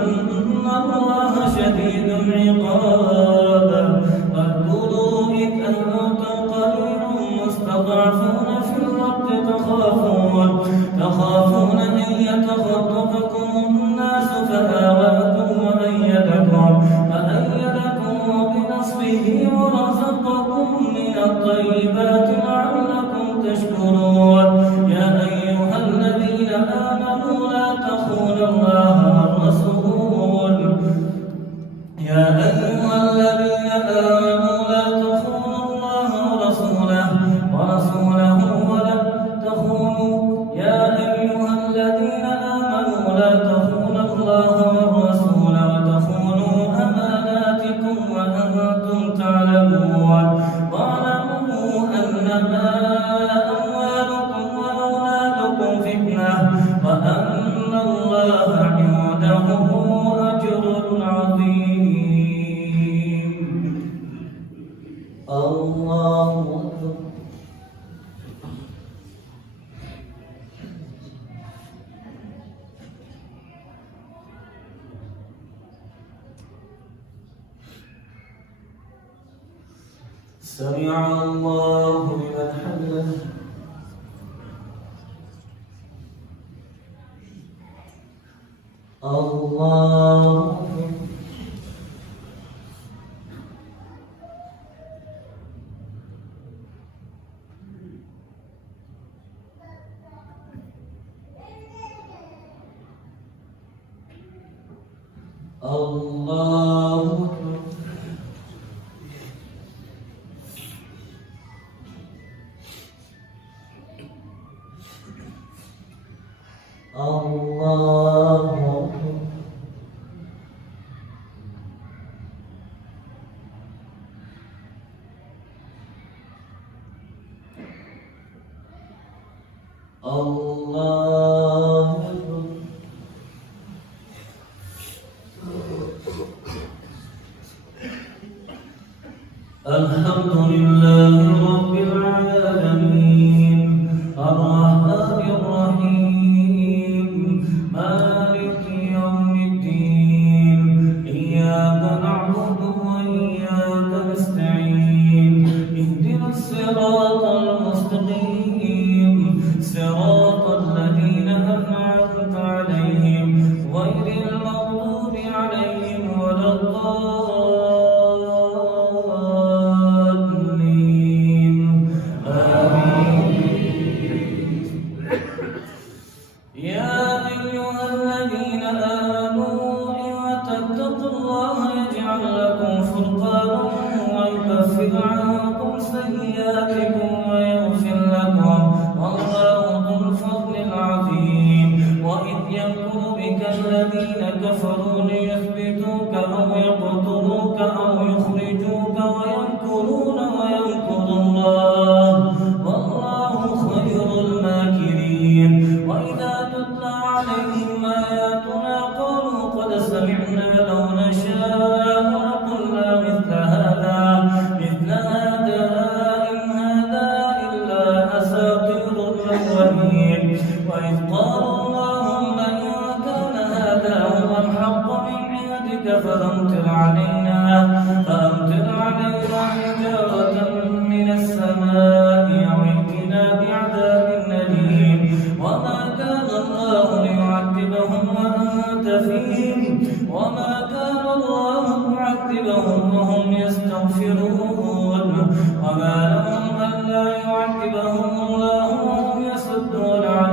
الله شديد العقاب. واذكروا إذ أنتم قليل مستضعفون في الأرض تخافون أن يتخطفكم الناس فآواكم وأيدكم بنصره ورزقكم من الطيبات لعلكم تشكرون يا أيها الذين آمنوا لا تخونوا الله والرسول يا أيها الذين آمنوا لا تخونوا الله ورسوله ولا تخونوا يا أيها الذين آمنوا لا تخونوا الله والرسول وتخونوا أماناتكم وأنتم تعلمون واعلموا أنما أموالكم وأولادكم فتنة وأن الله عنده أجر عظيم. الله أكبر. سمع الله لمن حمده. الله أكبر. الله أكبر. الله أكبر. الله أكبر. الحمد لله رب العالمين الرحمن الرحيم مالك يوم الدين إياك نعبد وإياك نستعين اهدنا الصراط المستقيم صراط الذين أنعمت عليهم غير المغضوب عليهم ولا الضالين آمين. يا أيها الذين آمنوا إن تتقوا الله يجعل لكم فرقانا ويكفر عنكم سيئاتكم ويغفر لكم والله ذو الفضل العظيم. وإذ يمكر بك الذين كفروا ليثبتوك أو يقتلوك أو يخرجوك ويمكرون ويمكر الله والله خير الماكرين. وإذا تتلى عليهم آياتنا قالوا قد سمعنا لو نشاء لقلنا مثل هذا إن هذا إلا أساطير الأولين. وإذ قالوا اللهم إن كان هذا هو الحق من عندك فأمطر علينا حجارة من السماء أو ائتنا بعذاب أليم. وما كان الله ليعذبهم وأنت فيهم وما كان الله معذبهم وهم يستغفرون. وما لهم ألا يعذبهم الله وهم يصدون عن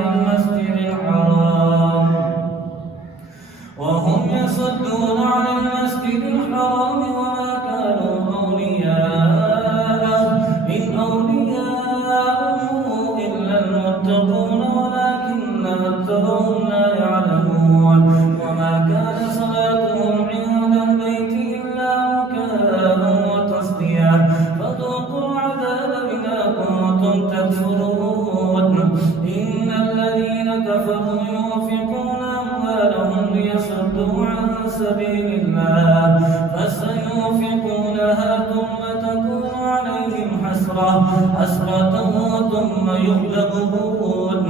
المسجد الحرام وما كانوا أولياءه إن أولياءه إلا المتقون ولكن أكثرهم لا يعلمون. وما كان صلاتهم عند البيت إلا مكاء وتصدية فذوقوا العذاب بما كنتم تكفرون. إن الذين كفروا ينفقون أموالهم ليصدوا عن سبيل الله فسينفقونها ثم تكون عليهم حسرة ثم يغلبون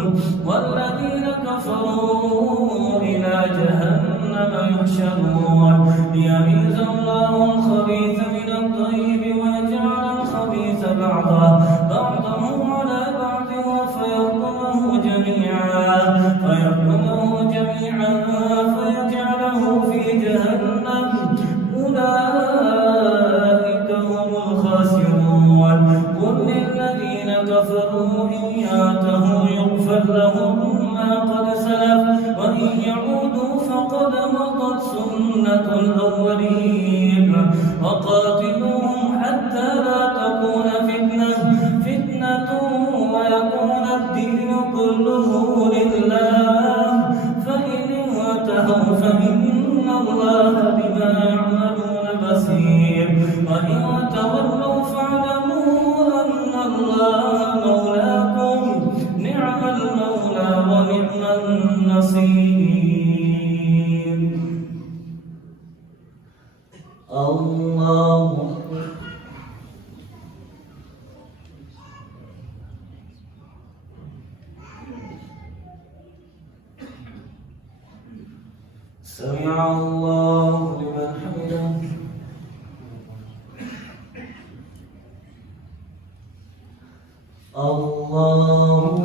والذين كفروا إلى جهنم يحشرون. ليميز الله الخبيث من الطيب ويجعل الخبيث بعضه على بعض فيركمه جميعا فيجعله في جهنم أولئك هم الخاسرون. قل للذين كفروا إن يعودوا فقد مضت سنة الأولين وقاتلوهم حتى لا تكون فتنة ويكون الدين كله لله فإن انتهوا فإن الله بما يعملون بصير وإن تولوا فاعلموا أن الله مولاكم نعم المولى ونعم النصير. الله سمع الله لمن حمده. الله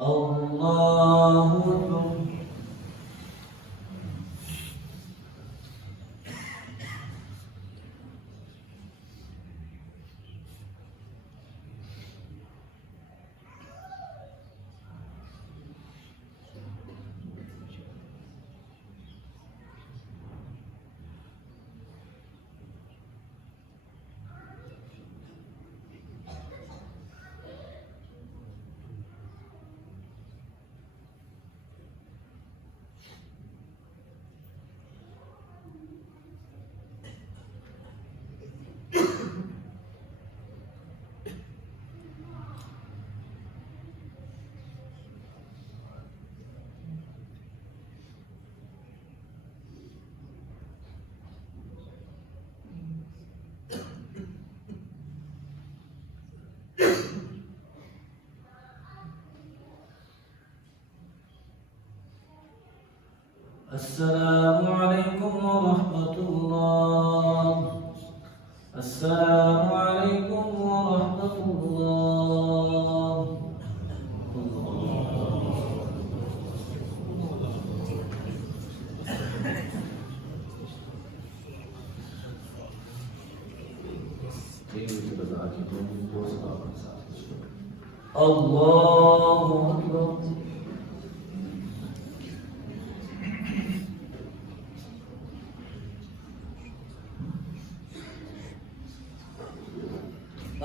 الله الله السلام عليكم ورحمة الله. السلام عليكم ورحمة الله. الله أكبر.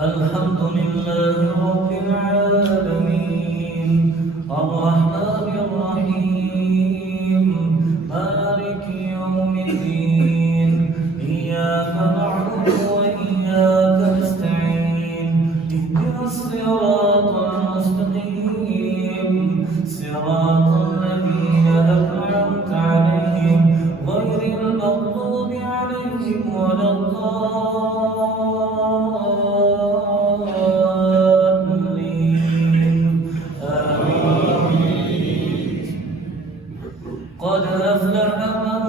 الحمد لله رب العالمين الرحمن الرحيم مالك يوم الدين إياك نعبد وإياك نستعين اهدنا الصراط المستقيم صراط الذين أنعمت عليهم غير المغضوب عليهم ولا قد أفلح من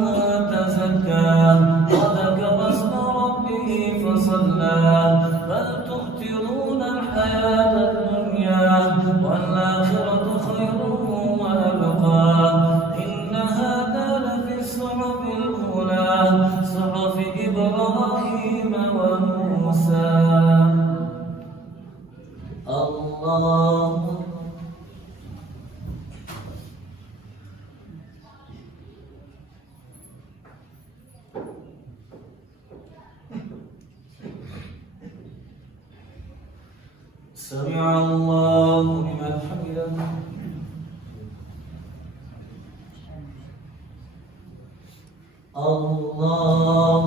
تزكى وذكر اسم ربه فصلى بل تؤثرون الحياة الدنيا والآخرة خير وأبقى إن هذا لفي الصحف الأولى صحف إبراهيم وموسى. الله سمع الله لمن حمده. الله.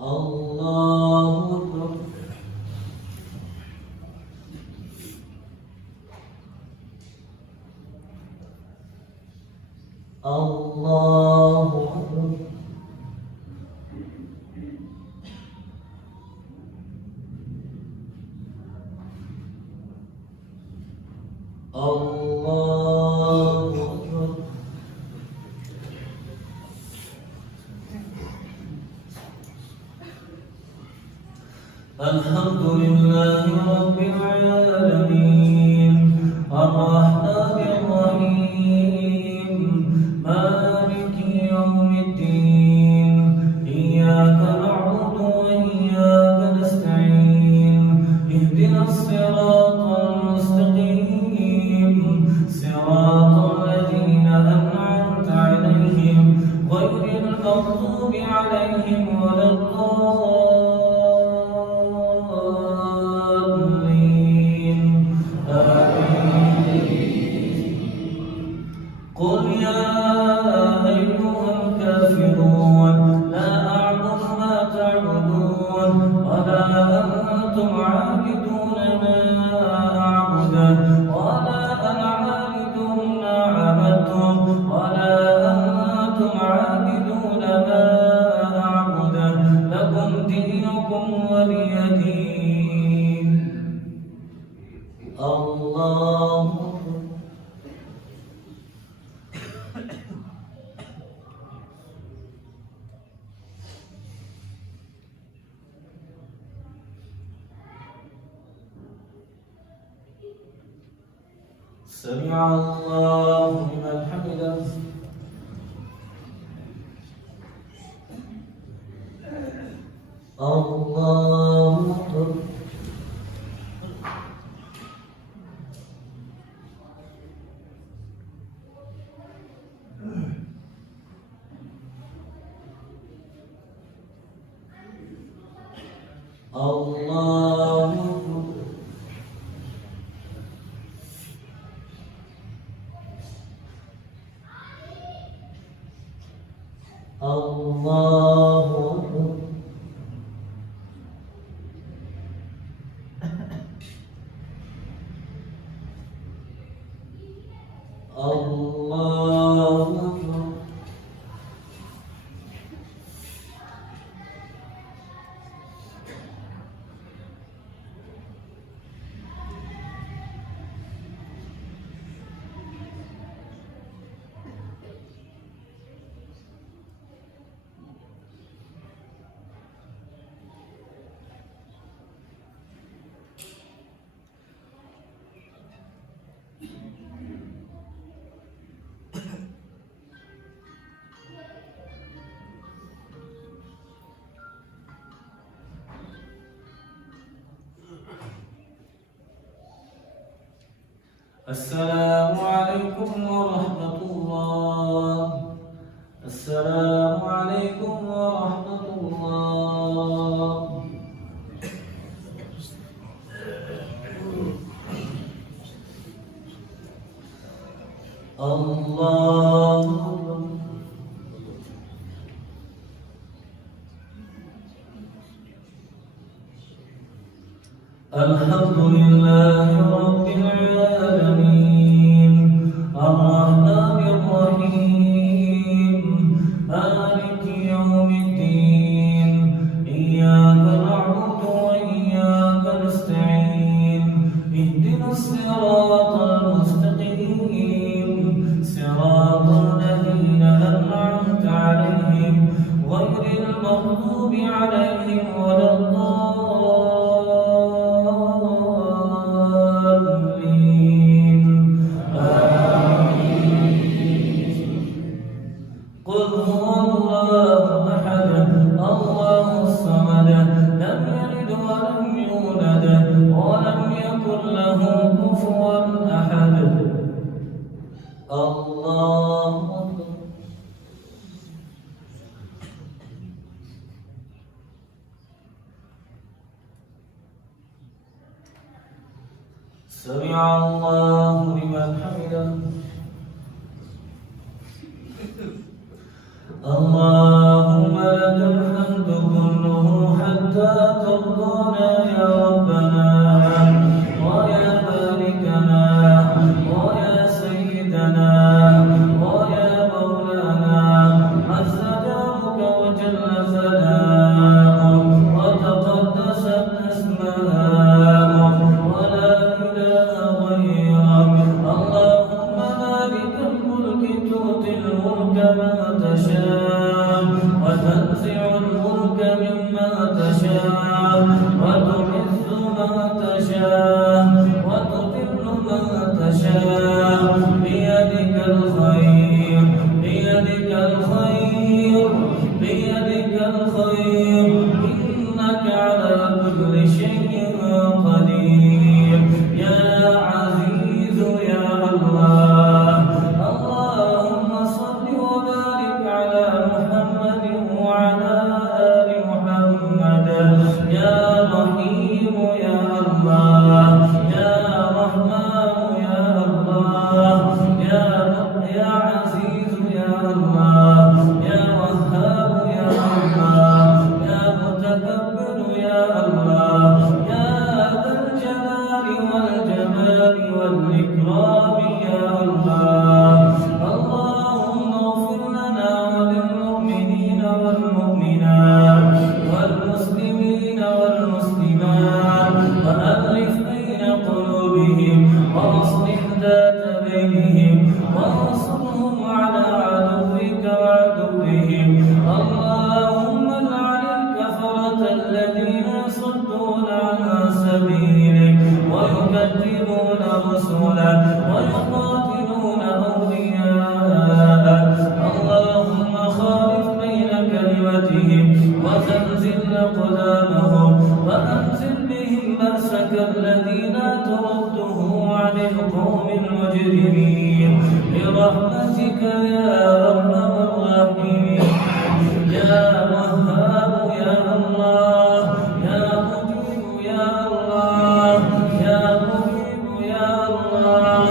الله أكبر. الله أكبر. الله أكبر. الحمد لله رب العالمين الرحمن الرحيم مالك يوم الدين إياك نعبد وإياك نستعين اهدنا الصراط المستقيم صراط الذين أنعمت عليهم غير المغضوب عليهم ولا الضالين. قل يا أيها الكافرون لا أعبد ما تعبدون ولا أنتم عابدون ما أعبد ولا أنا عابد ما عبدتم ولا أنتم عابدون ما أعبد لكم دينكم ولي دين. الله سمع الله لمن حمده. الله أكبر. الله أكبر. الله أكبر. الله أكبر. السلام عليكم ورحمة الله. السلام عليكم ورحمة الله. الله أكبر. الحمد لله رب العالمين الرحمن الرحيم مالك يوم الدين إياك نعبد وإياك نستعين اهدنا الصراط المستقيم صراط الذين أنعمت عليهم غير المغضوب عليهم ولا الضالين. قل هو الله أحد الله الصمد لم يلد ولم يولد ولم يكن له كفوا أحد. الله أكبر. سمع الله لمن حمده. اللهم لك الحمد كله ربنا يا ربنا ويا مالكنا ويا سيدنا ويا مولانا عز جارك وجل ثناؤك وتقدست أسماؤك ولا إله غيرك اللهم مالك الملك تؤتي الملك من تشاء وتنزع الملك ممن تشاء وتعز من تشاء وتذل من تشاء بيدك الخير بيدك الخير بيدك الخير إنك على كل شيء قدير يا عزيز يا الله اللهم صل وبارك على محمد وعلى آل محمد يا رحيم يا الله يا رحمن يا الله يا عزيز يا الله يا وهاب يا الله يا متكبر يا الله يا ذا الجلال والجمال والإكرام يا الله اللهم اغفر لنا وللمؤمنين والمؤمنات والمسلمين والمسلمات وألف بين قلوبهم وأصلح ذات بينهم وانصرهم على عدوك وعدوهم اللهم لعن الكفرة الذين يصدون عن سبيلك ويكذبون رسلك ويقاتلون أولياءك اللهم خالف بين كلمتهم وزلزل أقدامهم وأنزل بهم بأسك الذي لا ترده عن القوم المجرمين برحمتك يا أرحم الراحمين يا وهاب يا الله يا مجيب يا الله يا مجيب يا الله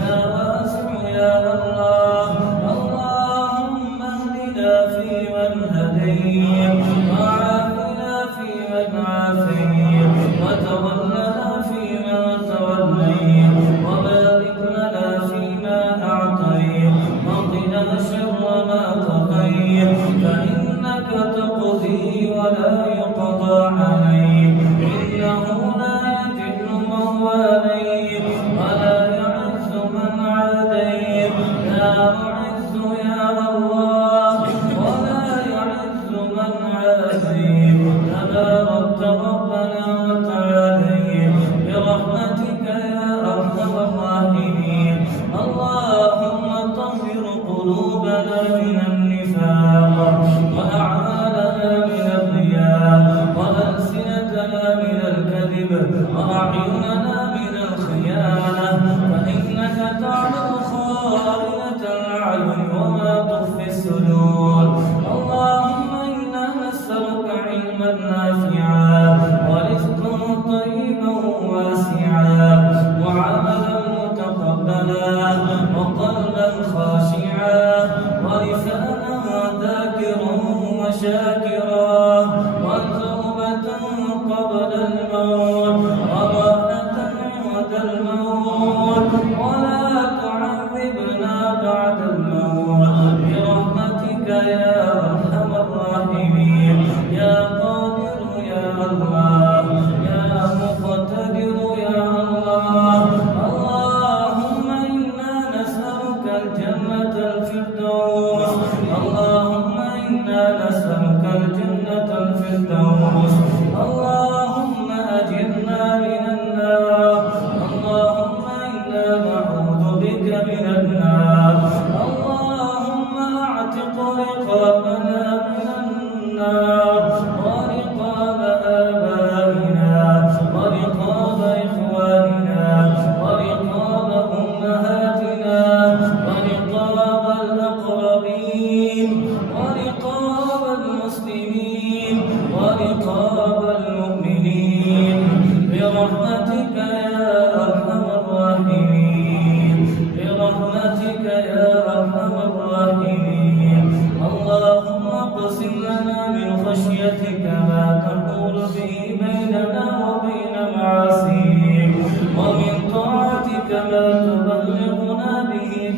يا واسع يا الله اللهم اهدنا فيمن هديت وعافنا فيمن عافيت وتولنا فيمن توليت وبارك لنا فيما أعطيت وقنا شر ما قضيت فإنك تقضي ولا يقضى عليك إنه لا يذل من واليت ولا يعز من عاديت لا معز يا الله ولا يعز من عاديت تباركت ربنا وتعاليت برحمتك يا أرحم الراحمين اللهم طهر قلوبنا من النفاق وأعمالنا من الرياء وألسنتنا من الكذب وأعيننا من الخيانة فإنك تعلم خائنة الأعين وما تخفي الصدور اللهم إنا نسألك علما نافعا ورزقا طيبا واسعا وعملا متقبلا وقلبا خاشعا ولسانا ذاكرا وشاكرا وتوبة قبل الموت وراحة عند الموت ولا تعذبنا بعد الموت برحمتك يا أرحم الراحمين يا قادر يا الله يا مقتدر يا الله اللهم إنا نسألك الجنة الفردوس اللهم إنا نسألك الجنة الفردوس اللهم أجرنا من النار اللهم إنا نعوذ بك من النار اللهم أعتق رقابنا من النار ورقاب آبائنا ورقاب إخواننا ورقاب أمهاتنا ورقاب الأقربين ورقاب المسلمين ورقاب المؤمنين برحمتك يا أرحم الراحمين برحمتك يا أرحم الراحمين اللهم اقسم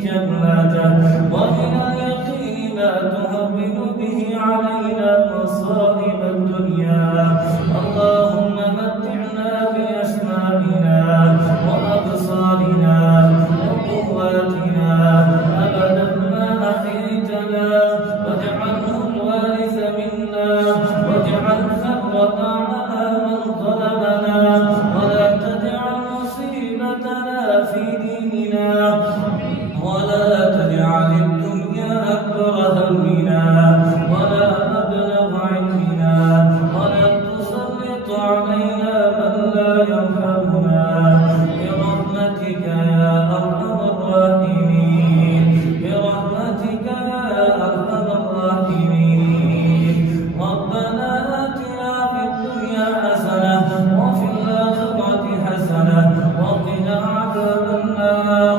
جنته ومن اليقين ما تهون به علينا مصائب الدنيا اللهم متعنا بأسماعنا وأبصارنا وقواتنا أبدا ما أحييتنا واجعله الوارث منا واجعل ثأرنا على من ظلمنا ولا تجعل مصيبتنا في ديننا ولا تجعل الدنيا أكبر همنا ولا مبلغ علمنا ولا تسلط علينا من لا يرحمنا برحمتك يا أرحم الراحمين برحمتك يا أرحم الراحمين ربنا آتنا في الدنيا حسنة وفي الآخرة حسنة وقنا عذاب النار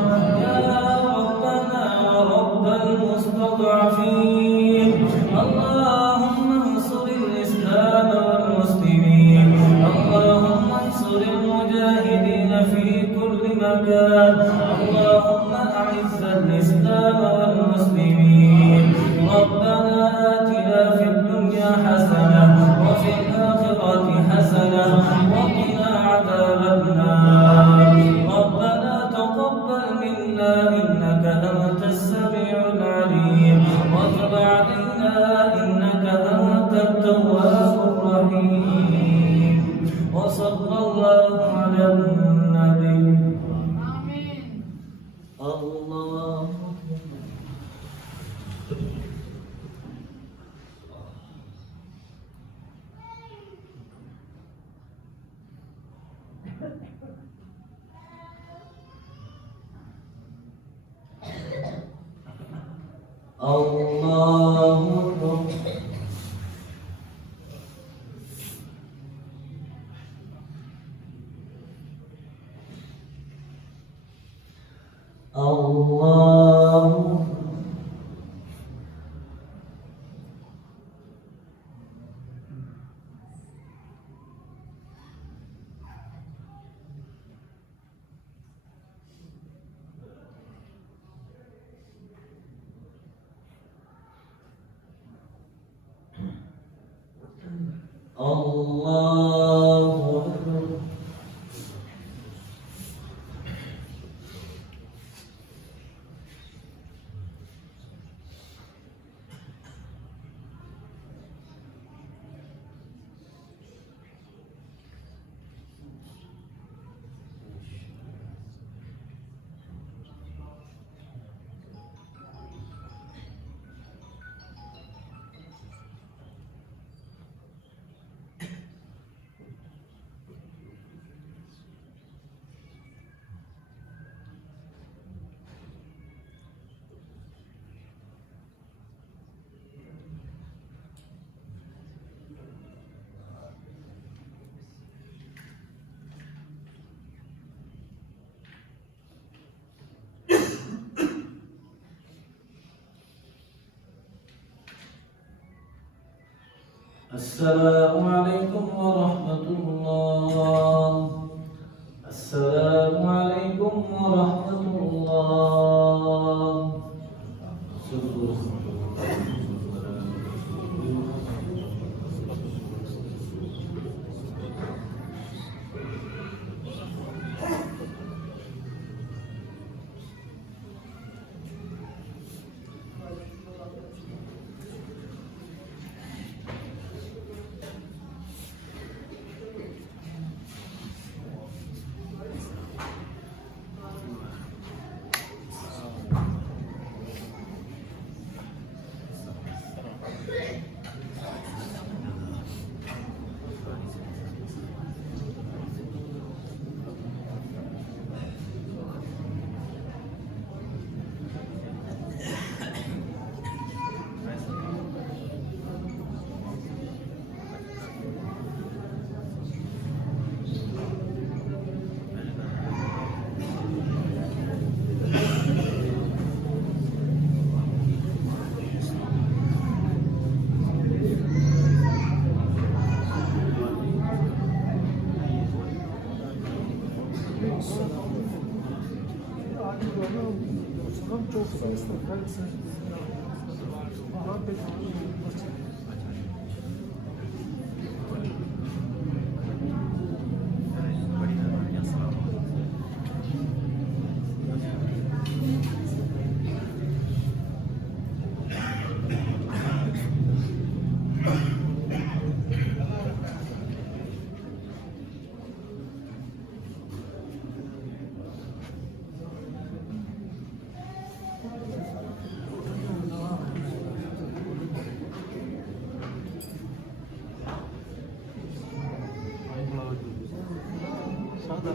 المستضعفين اللهم انصر الإسلام والمسلمين اللهم انصر المجاهدين في كل مكان اللهم أعز الإسلام والمسلمين ربنا آتنا في الدنيا حسنة وفي الآخرة حسنة وقنا عذاب النار ربنا تقبل منا إنك أنت السميع العليم وتب علينا إنك أنت التواب الرحيم وصلى الله على النبي الله الله الله الله أكبر السلام عليكم ورحمة الله السلام عليكم ورحمة الله çok sesli. Ben sesli. Daha pek Sağda